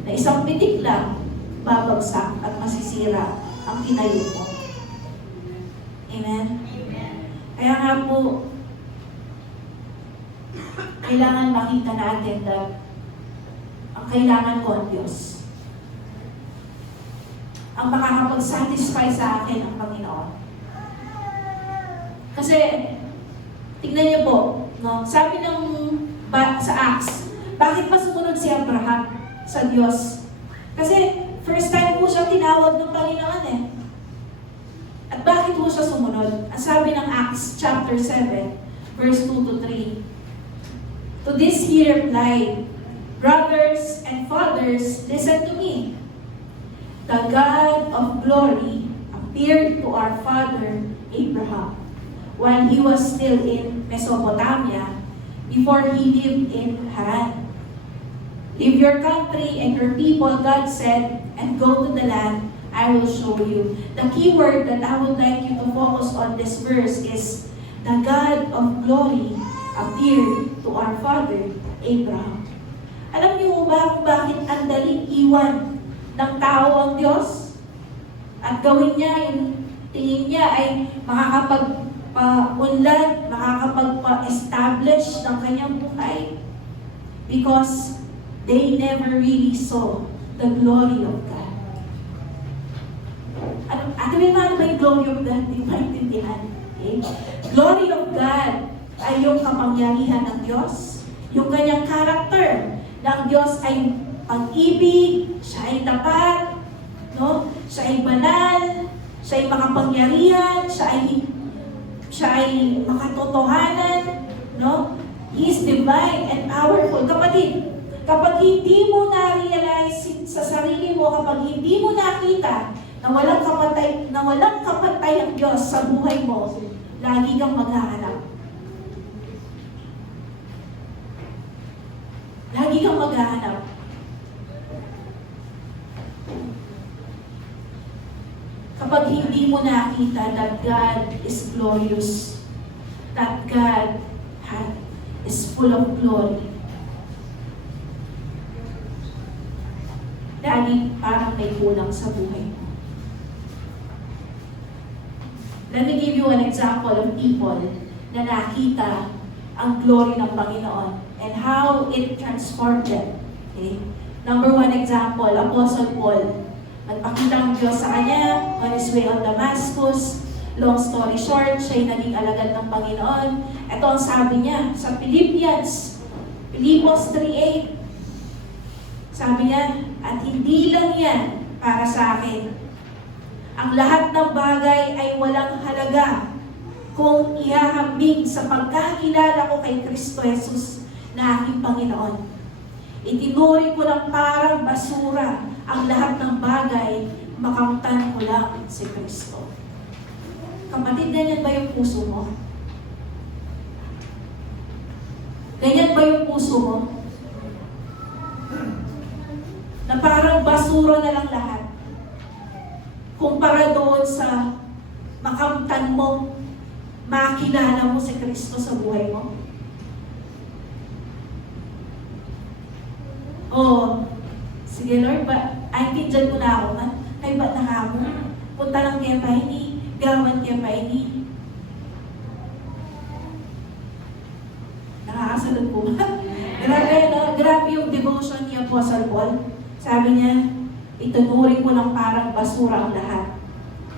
Na isang pitik lang, babagsak at masisira ang tinayo mo. Amen? Kaya nga po, kailangan makita natin na ang kailangan ko ang Diyos. Ang makakapag-satisfy sa akin ang Panginoon. Kasi, tignan niyo po, no? Sabi sa Acts, bakit pa sumunod si Abraham sa Diyos? Kasi, first time po siya tinawag ng Panginoon eh. At bakit po siya sumunod? Ang sabi ng Acts chapter 7, verse 2 to 3. To this he replied, brothers and fathers, listen to me. The God of glory appeared to our father Abraham while he was still in Mesopotamia before he lived in Haran. Leave your country and your people, God said, and go to the land I will show you. The key word that I would like you to focus on this verse is the God of glory appeared to our father Abraham. Alam niyo ba kung bakit ang daling iwan ng tao ang Diyos? At gawin niya, yung tingin niya ay makakapagpa-unlad, makakapagpa-establish ng kanyang buhay. Because they never really saw the glory of God. Ano ba yung glory of God? Hindi ko maintindihan. Okay? Glory of God ay yung kapangyarihan ng Diyos, yung kanyang character, na ang Diyos ay pag-ibig, siya ay tapat, no? Siya ay banal, siya ay makapangyarihan, siya ay makatotohanan, no? He is divine and powerful. Kapatid, kapag hindi mo na-realize sa sarili mo, kapag hindi mo nakita na walang kapatay ang Diyos sa buhay mo, lagi kang maghahanap. Lagi kang maghahanap. Kapag hindi mo nakita that God is glorious, that God is full of glory, lagi parang may kulang sa buhay mo. Let me give you an example of people na nakita ang glory ng Panginoon and how it transformed them. Okay? Number one example, Apostle Paul. Nagpakita ang Diyos sa kanya on his way on Damascus. Long story short, siya'y naging alagad ng Panginoon. Ito ang sabi niya sa Philippians 3:8. Sabi niya, at hindi lang yan para sa akin. Ang lahat ng bagay ay walang halaga kung ihahambing sa pagkakilala ko kay Kristo Jesus na aking Panginoon. Itinuri ko ng parang basura ang lahat ng bagay, makamtan ko lang si Kristo. Kapatid, ganyan ba yung puso mo? Ganyan ba yung puso mo? Na parang basura na lang lahat. Kumpara doon sa makamtan mo, makilala mo si Kristo sa buhay mo. Oh, sige Lord, ay kindyan mo na ako na, ay ba't na ka mo? Punta lang kaya pa ini, gawan kaya pa ini. Nakakasalod po ba? Grabe yung devotion ni Apostle Paul. Sabi niya, itunurin ko lang parang basura ang lahat.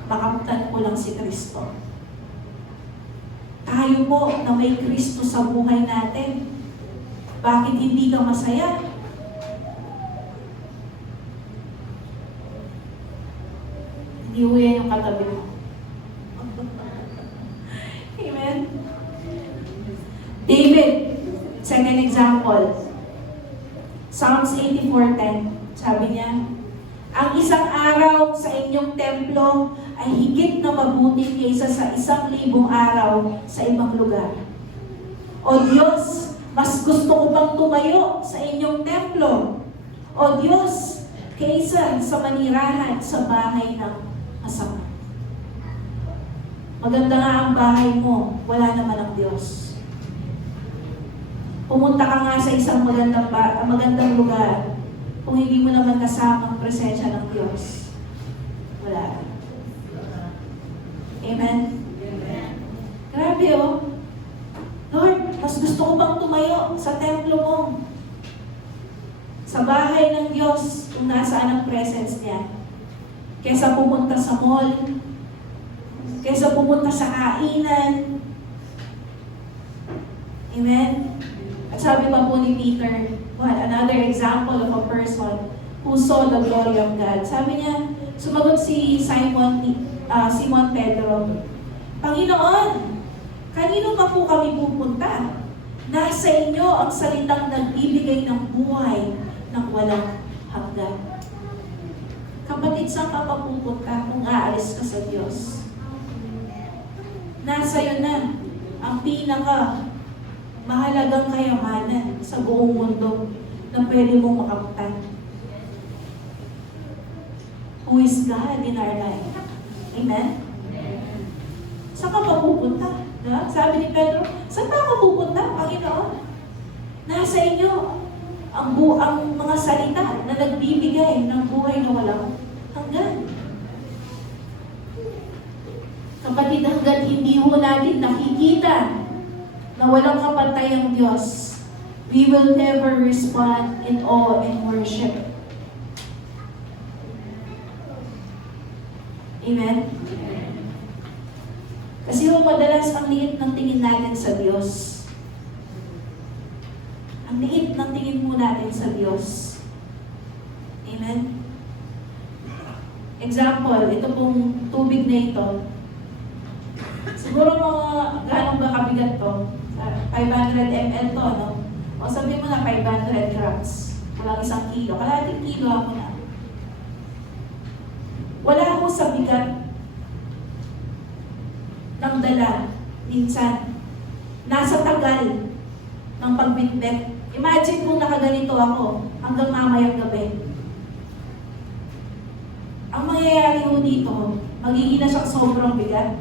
Makamtan ko lang si Kristo. Tayo po na may Kristo sa buhay natin. Bakit hindi ka masaya? Hindi mo yan yung katabi mo. Amen? David, second example. Psalms 84:10. Sabi niya, ang isang araw sa inyong templo ay higit na mabuti kaysa sa 1,000 araw sa ibang lugar. O Diyos, mas gusto ko pang tumayo sa inyong templo. O Diyos, kaysa sa manirahan sa bahay ng masama. Maganda nga ang bahay mo, wala naman ang Diyos. Pumunta ka nga sa isang magandang lugar, kung hindi mo naman kasama ang presensya ng Diyos, wala. Amen? Amen. Grabe oh. Lord, mas gusto ko pang tumayo sa templo mo. Sa bahay ng Diyos, kung nasaan ang presence niya. Kaysa pumunta sa mall, kaysa pumunta sa kainan. Amen? At sabi pa po ni Peter, another example of a person who saw the glory of God. Sabi niya, sumagot si Simon Pedro, Panginoon, kanino pa po kami pupunta? Nasa inyo ang salitang nagbibigay ng buhay ng walang hanggan. Kapatid, saan ka pa pupunta kung aalis ka sa Diyos? Nasa iyo na ang pinaka mahalagang kayamanan sa buong mundo na pwede mong makamtan. Who is God in our life? Amen? Saan ka pa pupunta? Diba? Sabi ni Pedro, saan pa ako pupunta, Panginoon? Nasa inyo ang mga salita na nagbibigay ng buhay na walang hanggan. Kapatid, hanggat hindi ho natin nakikita na walang kapantay ang Diyos, we will never respond in awe and worship. Amen? Kasi ho, madalas ang liit ng tingin natin sa Diyos. Ang liit ng tingin mo natin sa Diyos. Amen? Example, ito pong tubig na ito. Siguro mga, gaano ba kabigat to? 500 ml to, no? O sabihin mo na 500 grams. Walang 1 kilo. Kalahating kilo ako na. Wala ako sa bigat ng dala. Minsan, nasa tagal ng pagbitbit. Imagine kung nakaganito ako hanggang mamayang gabi. Ang mangyayari ho dito, magiging na siyang sobrang bigat.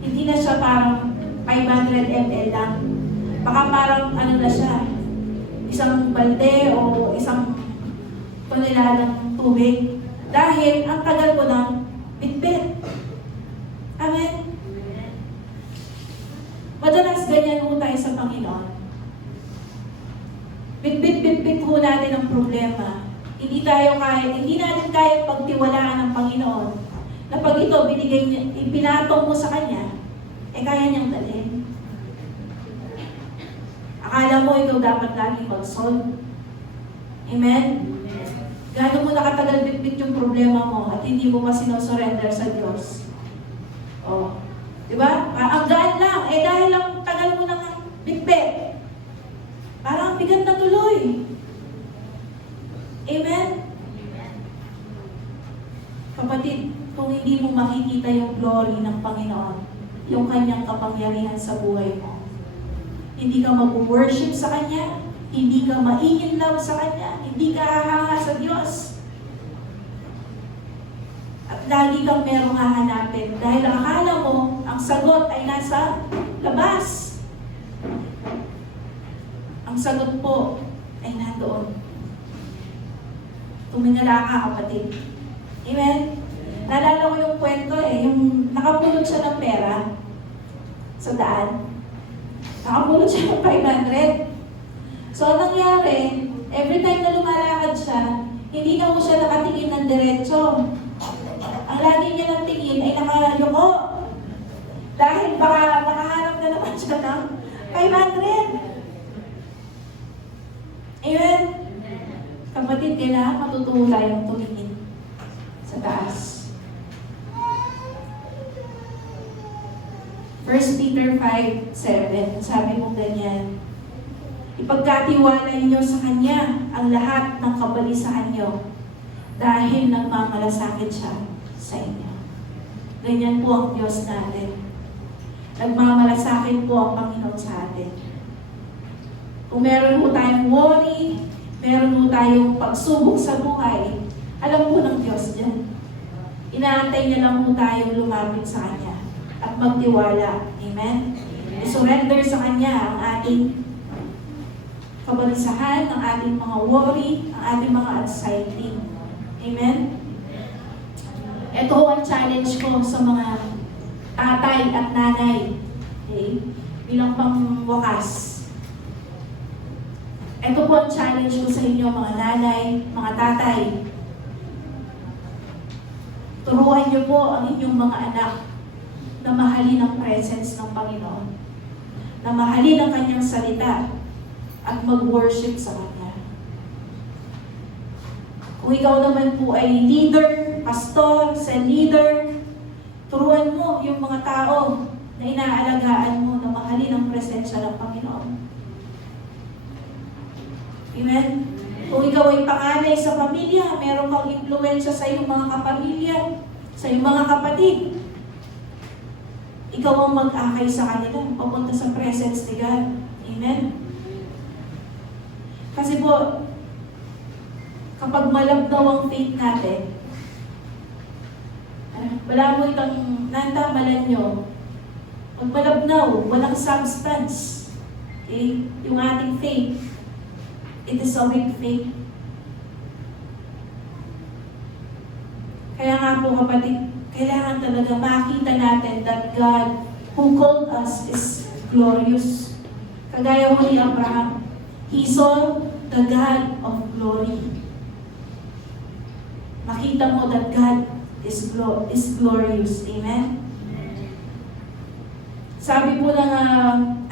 Hindi na siya parang 500 ml lang. Baka parang ano na siya, isang balde o isang toneladang tubig. Dahil ang tagal ko ng bitbit. Amen? Madalas ganyan ho tayo sa Panginoon. Bitbit ho natin ang problema. Hindi natin kaya pagtiwalaan ng Panginoon na pag ito binigay niya, ipinatong mo sa Kanya, kaya niyang dalhin. Akala mo ikaw dapat lagi mag-solve. Amen? Gano'n mo nakatagal bitbit yung problema mo at hindi mo pa sinosurrender sa Diyos. Oh. Diba? Ang gaan lang. Dahil lang tagal mo nang bitbit. Parang bigat na tuloy. Amen? Kapatid, kung hindi mo makikita yung glory ng Panginoon, yung Kanyang kapangyarihan sa buhay mo, hindi ka mag-worship sa Kanya, hindi ka ma-in-love sa Kanya, hindi ka hahanga sa Diyos. At lagi kang merong hahanapin dahil akala mo, ang sagot ay nasa labas. Ang sagot po ay nandoon. Tumingala ka, kapatid. Amen? Naalala ko yung kwento yung nakapulot siya ng pera sa daan. Nakapulot siya ng 500. So, anong nangyari, every time na lumalakad siya, hindi na mo siya nakatingin ng diretso. Ang lagi niya ng tingin ay nakalayoko. Dahil baka makahanap na naman siya ng 500. Amen? Kapatid, kailangan matutuwa tayong tumingin sa taas. 1 Peter 5:7, sabi mo ganyan, ipagkatiwalay niyo sa Kanya ang lahat ng kabalisahan niyo dahil nagmamalasakit siya sa inyo. Ganyan po ang Diyos natin. Nagmamalasakit po ang Panginoon sa atin. Kung meron po tayong worry, meron po tayong pagsubok sa buhay, alam po ng Diyos dyan. Inaantay niya lang po tayo lumapit sa Kanya at magtiwala. Amen? I-surrender sa Kanya ang ating kabalisahan, ang ating mga worry, ang ating mga anxiety. Amen? Ito ang challenge ko sa mga tatay at nanay. Okay? Bilang pang wakas. Ito po ang challenge ko sa inyo, mga nanay, mga tatay. Turuan niyo po ang inyong mga anak na mahalin ang presence ng Panginoon. Na mahalin ang Kanyang salita at mag-worship sa Kanya. Kung ikaw naman po ay leader, pastor, cell leader, turuan mo yung mga tao na inaalagaan mo na mahalin ang presensya ng Panginoon. Amen? Kung ikaw ay panganay sa pamilya, meron kang impluwensya sa iyong mga kapamilya, sa iyong mga kapatid. Ikaw ang mag-akay sa kanila, papunta sa presence ni God. Amen? Kasi po, kapag malabnaw ang faith natin, wala mo itong natamalan nyo, pag malabnaw, walang substance. Okay? Yung ating faith, it is a weak faith. Kaya nga po kapatid, kailangan talaga makita natin that God who called us is glorious. Kagaya ho ni Abraham, he saw the God of glory. Makita mo that God is glorious. Amen? Sabi po ng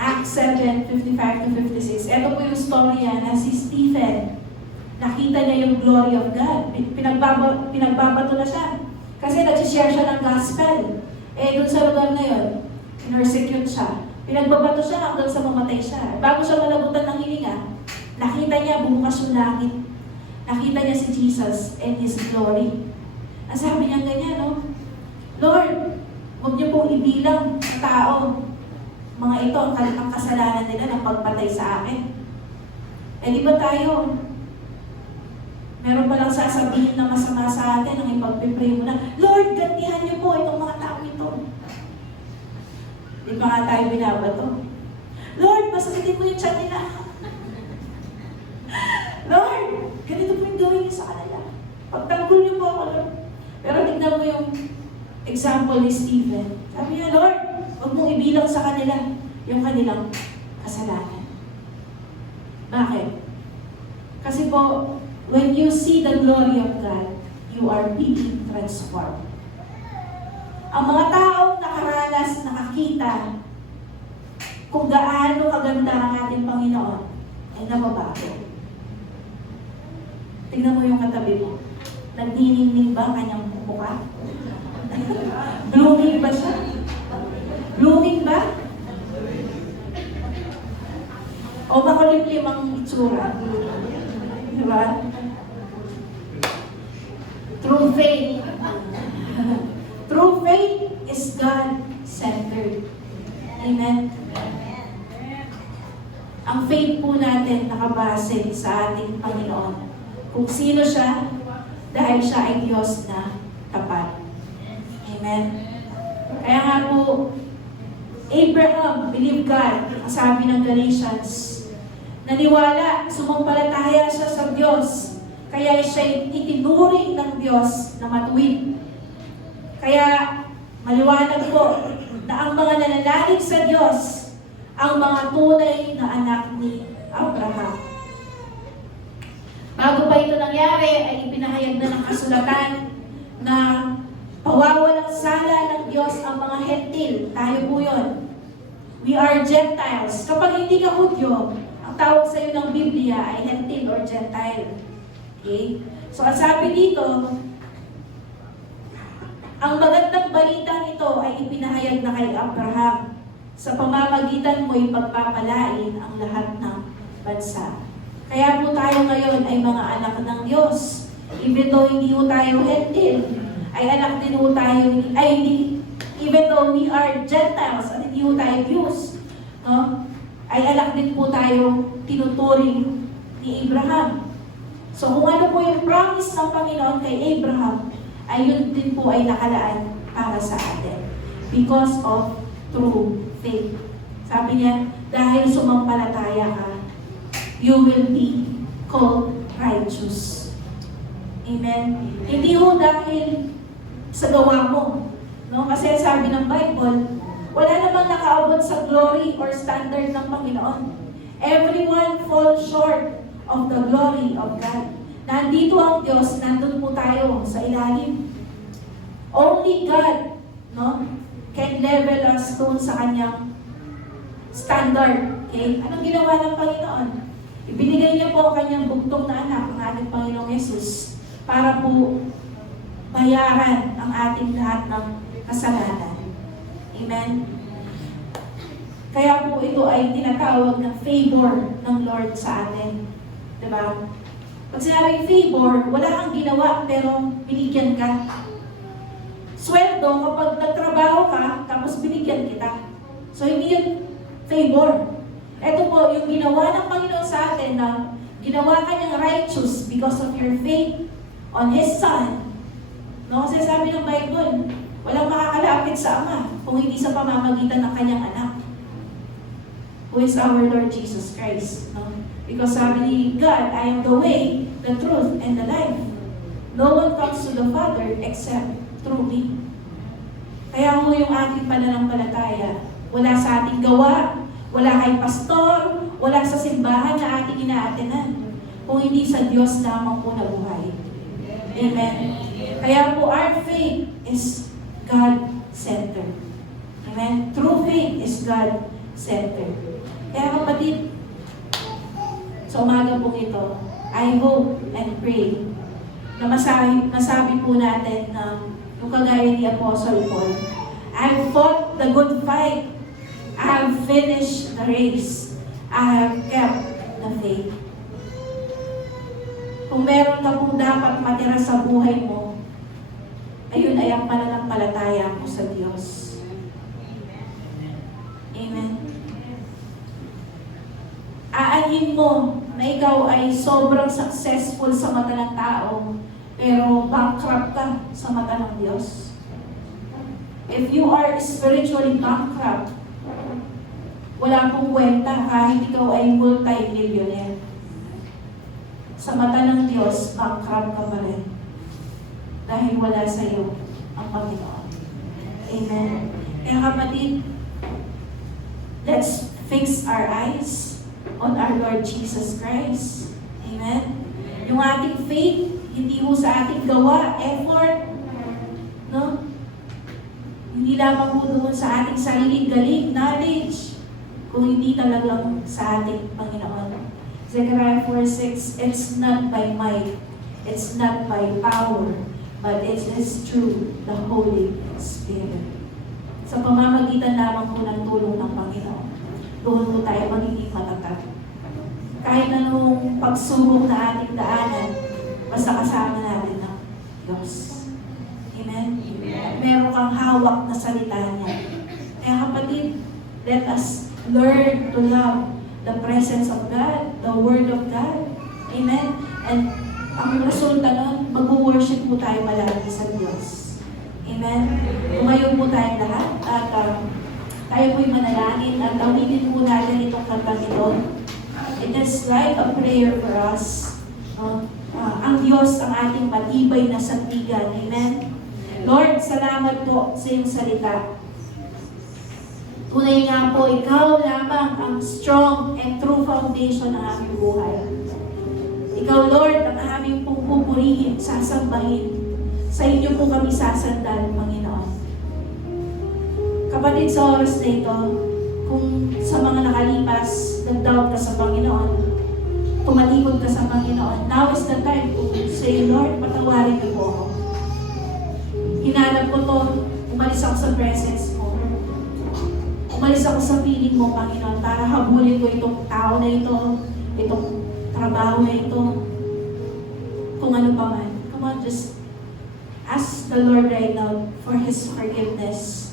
Acts 7:55-56, ito po yung storya na si Stephen, nakita niya yung glory of God. Pinagbabato na siya. Kasi nag-share siya ng gospel. Dun sa lugar na yun, persecute siya. Pinagbabato siya hanggang sa mamatay siya. Bago siya malabutan ng hininga, nakita niya bumukas yung langit. Nakita niya si Jesus and His glory. Ang sabi niya ganyan, no? Lord, huwag niyo pong ibilang sa tao. Mga ito, ang kasalanan nila ng pagpatay sa akin. Di ba tayo? Meron palang sasabihin na masama sa atin ang ipagpipray mo na, Lord, gantihan niyo po itong mga tao ito. Di ba nga tayo binabato? Lord, masakitin mo yung tiyan nila. Lord, ganito po yung gawin niyo sa kanila. Pagtanggol niyo po ako, Lord. Pero tignan mo yung example ni Stephen. Sabi niya, Lord, huwag mong ibilang sa kanila yung kanilang kasalanan. Bakit? Kasi po, when you see the glory of God, you are being transformed. Ang mga taong nakaranas, nakakita kung gaano kaganda ang ating Panginoon, ay nababago. Tingnan mo yung katabi mo. Nagniningning ba ang kanyang mukha? Blooming ba siya? Blooming ba? O makulimlim ang itsura? Diba? True faith. True faith is God-centered. Amen? Ang faith po natin nakabase sa ating Panginoon. Kung sino siya, dahil siya ay Diyos na tapat. Amen? Kaya nga po, Abraham believed God, ang sabi ng Galatians. Naniwala, sumampalataya siya sa Diyos. Kaya siya itinuring ng Diyos na matuwid. Kaya maliwanag po na ang mga nananalig sa Diyos, ang mga tunay na anak ni Abraham. Bago pa ito nangyari, ay ipinahayag na ng kasulatan na pawawalang sala ng Diyos ang mga hentil. Tayo po yun. We are Gentiles. Kapag hindi ka Hudyo, ang tawag sa iyo ng Biblia ay hentil or Gentile. Okay? So, ang sabi dito, ang magandang balitang ito ay ipinahayag na kay Abraham. Sa pamamagitan mo, ipagpapalain ang lahat ng bansa. Kaya po tayo ngayon ay mga anak ng Diyos. Even though hindi po tayo hentil, ay anak din po tayo, even though we are Gentiles at hindi po tayo Jews, no? Ay anak din po tayo tinuturing ni Abraham. So kung ano po yung promise ng Panginoon kay Abraham, ay yun din po ay nakalaan para sa atin. Because of true faith. Sabi niya, dahil sumampalataya ka, you will be called righteous. Amen? Hindi ho dahil sa gawa mo. No? Kasi sabi ng Bible, wala namang nakaabot sa glory or standard ng Panginoon. Everyone falls short of the glory of God. Nandito ang Diyos, nandun po tayo sa ilalim. Only God, no, can level us doon sa kanyang standard. Okay? Anong ginawa ng Panginoon? Ibinigay niya po ang kanyang bugtong na anak, ang ating Panginoong Yesus, para po bayaran ang ating lahat ng kasalanan. Amen? Kaya po ito ay tinatawag na favor ng Lord sa atin. Diba? Pag sinabing favor, wala kang ginawa pero binigyan ka. Sweldo, kapag nagtrabaho ka, tapos binigyan kita. So hindi yun favor. Ito po, yung ginawa ng Panginoon sa atin na ginawa ka niyang righteous because of your faith on His Son. No? Kasi sabi ng Bible, walang makakalapit sa Ama kung hindi sa pamamagitan ng kanyang anak, who is our Lord Jesus Christ. No? Because sabi ni God, I am the way, the truth, and the life. No one comes to the Father except through me. Kaya mo yung ating pananampalataya, wala sa ating gawa, wala kay pastor, wala sa simbahan na ating inaatenan, kung hindi sa Diyos lamang po nabuhay. Amen. Kaya po our faith is God-centered. Amen. True faith is God-centered. Kaya kapatid, sa umaga po ito, I hope and pray na masabi po natin na yung kagaya ni Apostle Paul, I've fought the good fight, I have finished the race, I have kept the faith. Kung meron ka pong dapat matira sa buhay mo, ayun ay ang pananampalataya mo sa Diyos. Amen. Aanin mo na ikaw ay sobrang successful sa mata ng tao, pero bankrupt ka sa mata ng Diyos. If you are spiritually bankrupt, wala pong kwenta kahit ikaw ay multi-millionaire. Sa mata ng Diyos, bankrupt ka pa rin. Dahil wala sa iyo ang Panginoon. Amen. Kaya kapatid, let's fix our eyes on our Lord Jesus Christ. Amen. Yung ating faith, hindi ho sa ating gawa, effort, no? Hindi lamang po doon sa ating sarili, galing, knowledge, kung hindi talagang sa ating Panginoon. Zechariah 4:6, it's not by might, it's not by power, but it is through the Holy Spirit. Sa pamamagitan lamang po ng tulong ng Panginoon, doon po tayo magiging matatag. Kahit anong pagsubok na ating daanan, basta kasama natin ng Diyos. Amen? Meron kang hawak na salita niya. Kaya kapatid, let us learn to love the presence of God, the Word of God. Amen? And ang resulta nun, mag-worship po tayo malagi sa Diyos. Amen? Tumayo po tayo lahat at tayo po'y manalangin at awitin po natin itong kantang ito. It is like a prayer for us. Ang Diyos ang ating matibay na sandigan. Amen? Lord, salamat po sa iyong salita. Tunay nga po, ikaw lamang ang strong and true foundation ng aming buhay. Ikaw, Lord, ang aming pong pupurihin, sasambahin. Sa inyo po kami sasandal, Panginoon. Kapatid, sa oras na ito, kung sa mga nakalipas, nag-doubt ka sa Panginoon, tumalikod ka sa Panginoon, now is the time to say, Lord, patawarin niyo po ako. Hinanap ko to, umalis ako sa presence mo. Umalis ako sa piling mo, Panginoon, para habulin ko itong tao na ito, itong trabaho na ito, kung ano pa man. Come on, just ask the Lord right now for His forgiveness.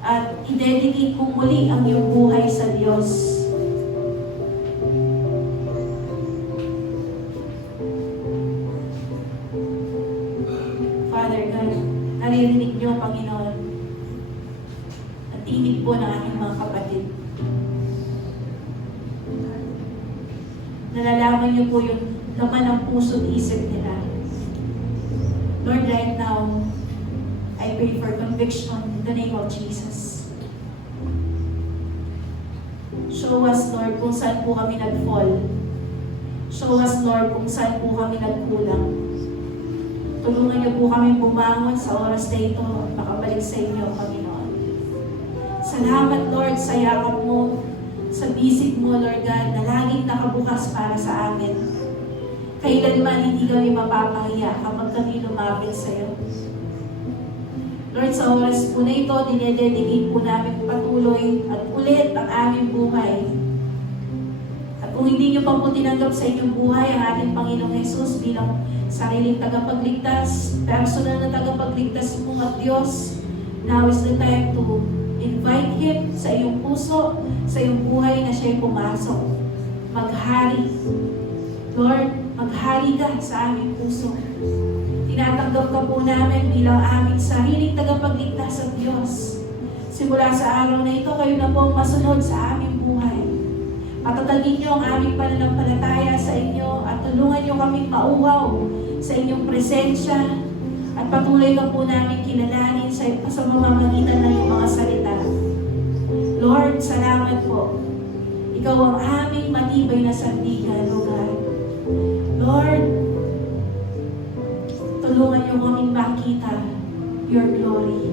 At i-dedicate kong muli ang iyong buhay sa Diyos. Father God, naririnig niyo, Panginoon, at tinig po ng aking mga kapatid. Nalalaman niyo po yung laman ng puso at isip nila. Lord, right now, I pray for conviction in the name of Jesus. Show us, Lord, kung saan po kami nag-fall. Show us, Lord, kung saan po kami nagkulang. Tulungan niyo po kami bumangon sa oras na ito at makabalik sa inyo, Panginoon. Salamat, Lord, sa yakap mo, sa bisig mo, Lord God, na laging nakabukas para sa amin. Kailanman hindi kami mapapahiya kapag kami lumapit sa iyo. Lord, sa oras po na ito, dinededicate po namin patuloy at ulit ang aming buhay. At kung hindi nyo pa po tinanggap sa inyong buhay ang ating Panginoong Jesus bilang sariling tagapagligtas, personal na tagapagligtas mo at Diyos, now is the time to invite Him sa iyong puso, sa iyong buhay na siya'y pumasok. Maghari. Lord, maghari ka sa aming puso. Tinatanggap ka po namin bilang aming sariling tagapagligtas sa Diyos. Simula sa araw na ito, kayo na po ang masunod sa aming buhay. Patatagin niyo ang aming pananampalataya sa inyo at tulungan niyo kaming mauhaw sa inyong presensya At patuloy ka po namin kilalanin sa mamamagitan ng iyong mga salita. Lord, salamat po. Ikaw ang aming matibay na sandigan, O God. Lord, tulungan niyo kaming makita your glory.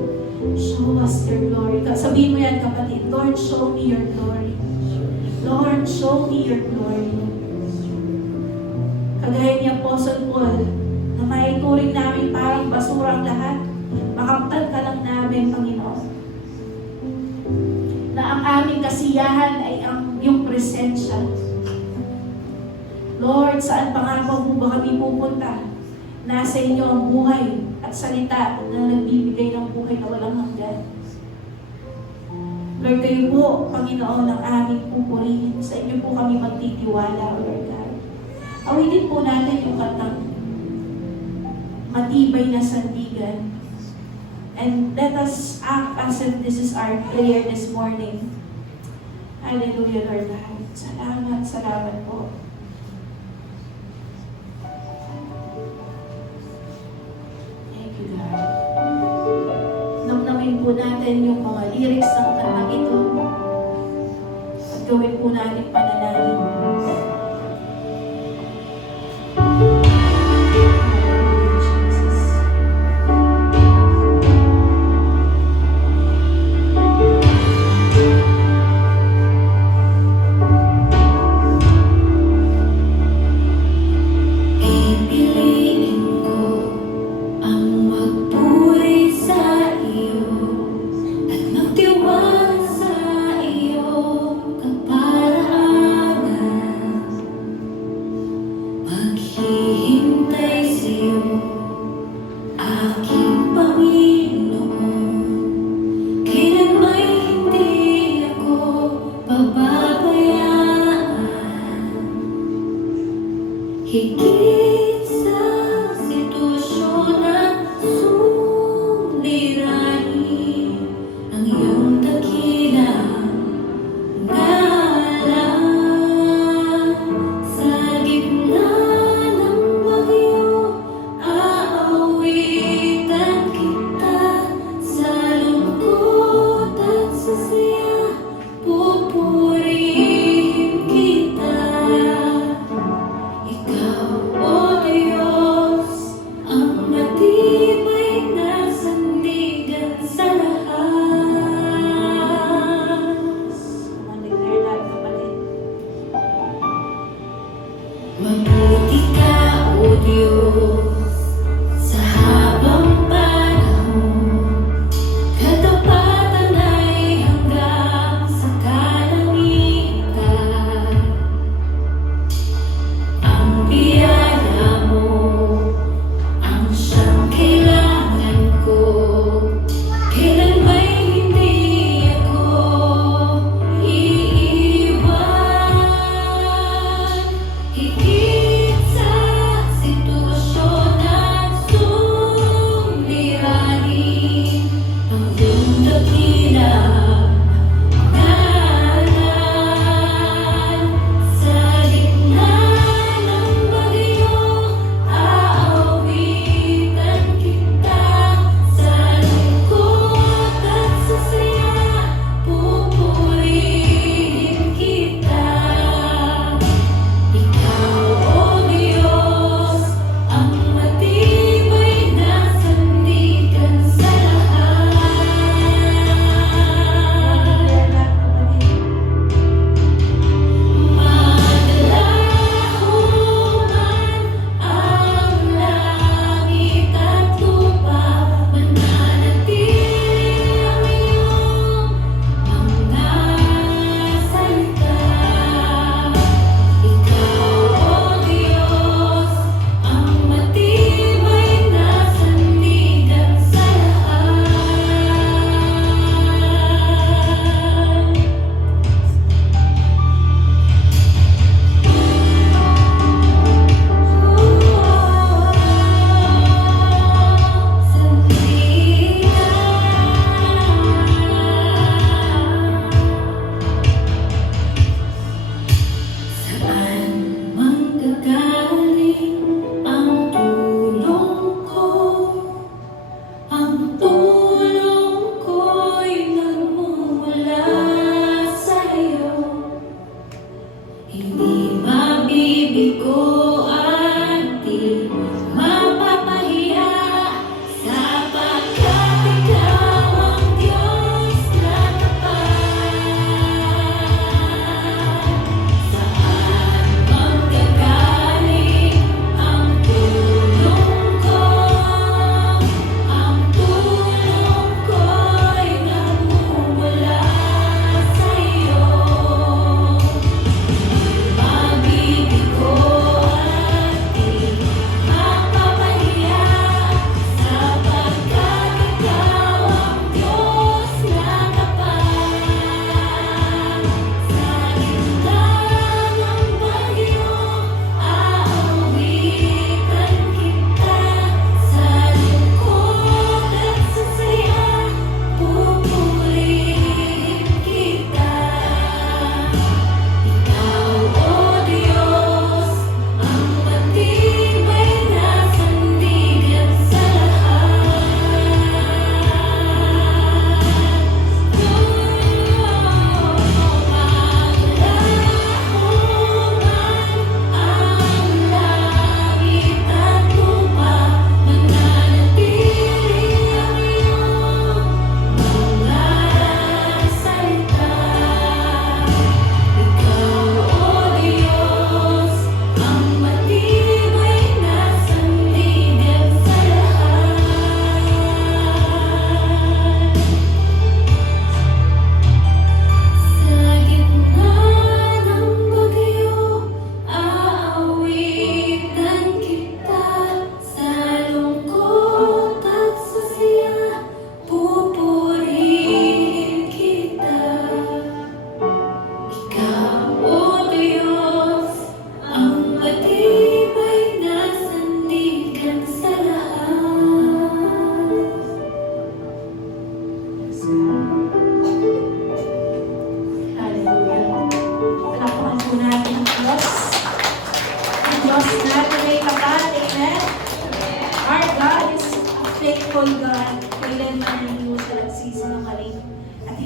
Show us your glory. Sabihin mo yan, kapatid. Lord, show me your glory. Lord, show me your glory. Kagaya ni Apostle Paul, na maituring namin parang basura ang lahat. Makamtan ka lang namin, Panginoon. Na ang aming kasiyahan ay ang iyong presensya. Lord, saan pa nga po ba kami pupunta? Nasa inyo ang buhay at salita na nagbibigay ng buhay na walang hanggan. Lord, kayo po, Panginoon, ang aming pupurihin. Sa inyo po kami magtitiwala, Lord God. Awitin po natin yung kantang matibay na sandigan. And let us act as if this is our prayer this morning. Hallelujah, Lord God. Salamat, salamat po. Thank you, God. Namnamin po natin yung mga lyrics ng kantang ito. At gawin po natin panalangin. Hallelujah, Jesus. Pipiliin ko ang magpuri sa iyo at magtiwala sa iyong kaparaanan.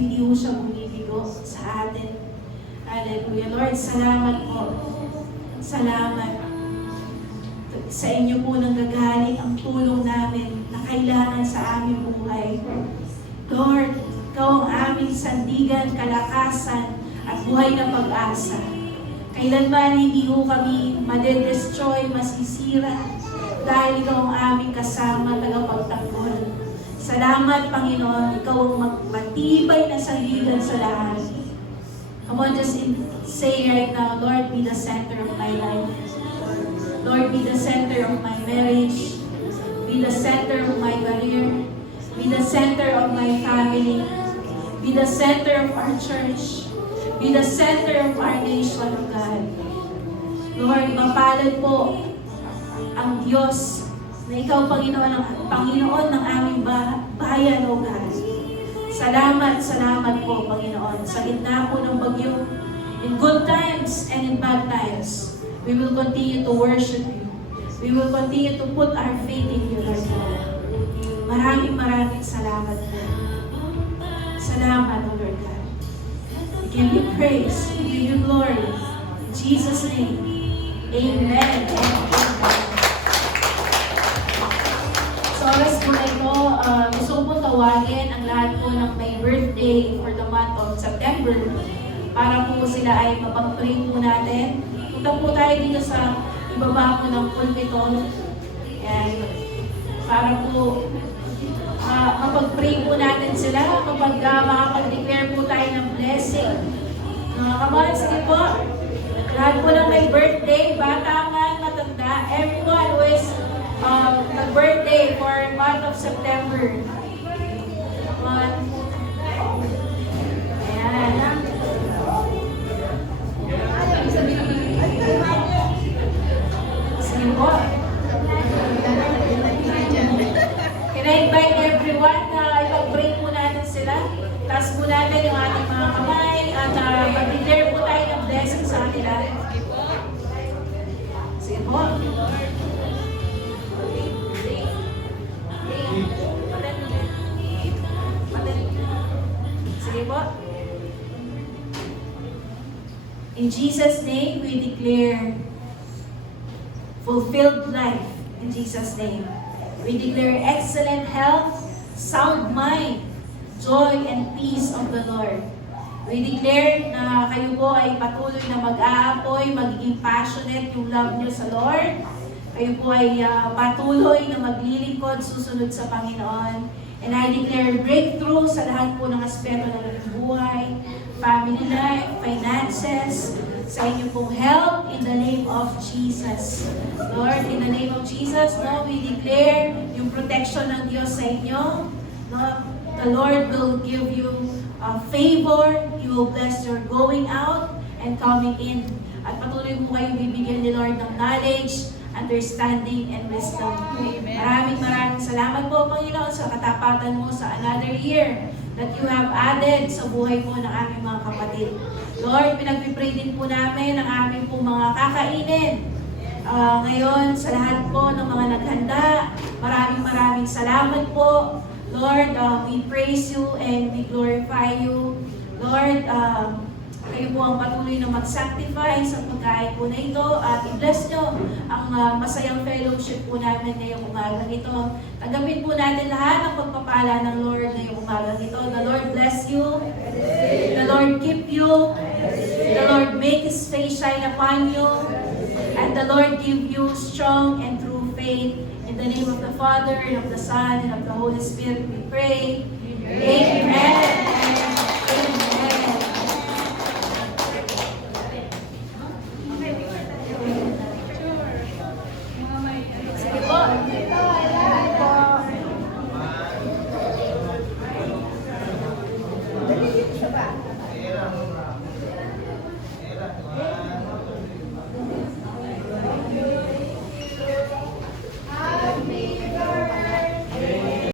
hindi po siya bumibigo sa atin. Hallelujah. Lord, salamat po. Salamat. Sa inyo po nang gagaling ang tulong namin na kailangan sa aming buhay. Lord, Ikaw ang aming sandigan, kalakasan, at buhay na pag-asa. Kailanman hindi ho kami madedestroy, masisira, dahil Ikaw ang aming kasama, tagapagtanggol. Salamat, Panginoon, Ikaw ang matibay na sandigan sa lahat. Come on, just say right now, Lord, be the center of my life. Lord, be the center of my marriage. Be the center of my career. Be the center of my family. Be the center of our church. Be the center of our nation, O God. Lord, mapalad po ang Diyos na Ikaw, Panginoon ng aming bayan, O God. Salamat po, Panginoon. Sa gitna po ng bagyo, in good times and in bad times, we will continue to worship You. We will continue to put our faith in You, Lord God. Maraming salamat po. Salamat, O Lord God. We give You praise. We give You glory. In Jesus' name, Amen. Sa oras po na ito, gusto ko po tawagin ang lahat po ng may birthday for the month of September para po sila ay mapag-pray po natin. Punta po tayo dito sa ibaba po ng pulpito. And para po mapag-pray po natin sila kapag makapag-declare po tayo ng blessing. Come on, sige po. Lahat po ng may birthday, bata man, matanda, everyone who is nag-birthday for month of September. Come on. Ayan. Sige po. Can I invite everyone na ipag-pray po natin sila? Taas po natin yung ating mga kamay at mag-declare po tayo ng blessing sa kanila. Sige po. Sige po. In Jesus' name, we declare fulfilled life. In Jesus' name. We declare excellent health, sound mind, joy, and peace of the Lord. We declare na kayo po ay patuloy na mag-aapoy, magiging passionate yung love niyo sa Lord. Kayo po ay patuloy na maglilingkod, susunod sa Panginoon. And I declare breakthrough sa lahat po ng aspeto ng inyong buhay, family life, finances, sa inyong pong health in the name of Jesus. Lord, in the name of Jesus, no, we declare yung protection ng Diyos sa inyo. No, the Lord will give you favor. He will bless your going out and coming in. At patuloy mo kayong bibigyan ni Lord ng knowledge, understanding, and wisdom. Maraming salamat po, Panginoon, sa katapatan mo sa another year that you have added sa buhay po ng aming mga kapatid. Lord, pinagpipray din po namin ang aming po mga kakainin. Ngayon, sa lahat po ng mga naghanda, maraming salamat po. Lord, we praise You and we glorify You. Lord, kayo po ang patuloy na mag-sacrifice sa pagkain po na ito at i-bless nyo ang masayang fellowship po namin ngayong umagang ito. Tanggapin po natin lahat ang pagpapala ng Lord ngayong umagang ito. The Lord bless you. The Lord keep you. The Lord make His face shine upon you. And the Lord give you strong and true faith. In the name of the Father, and of the Son, and of the Holy Spirit, we pray. Amen.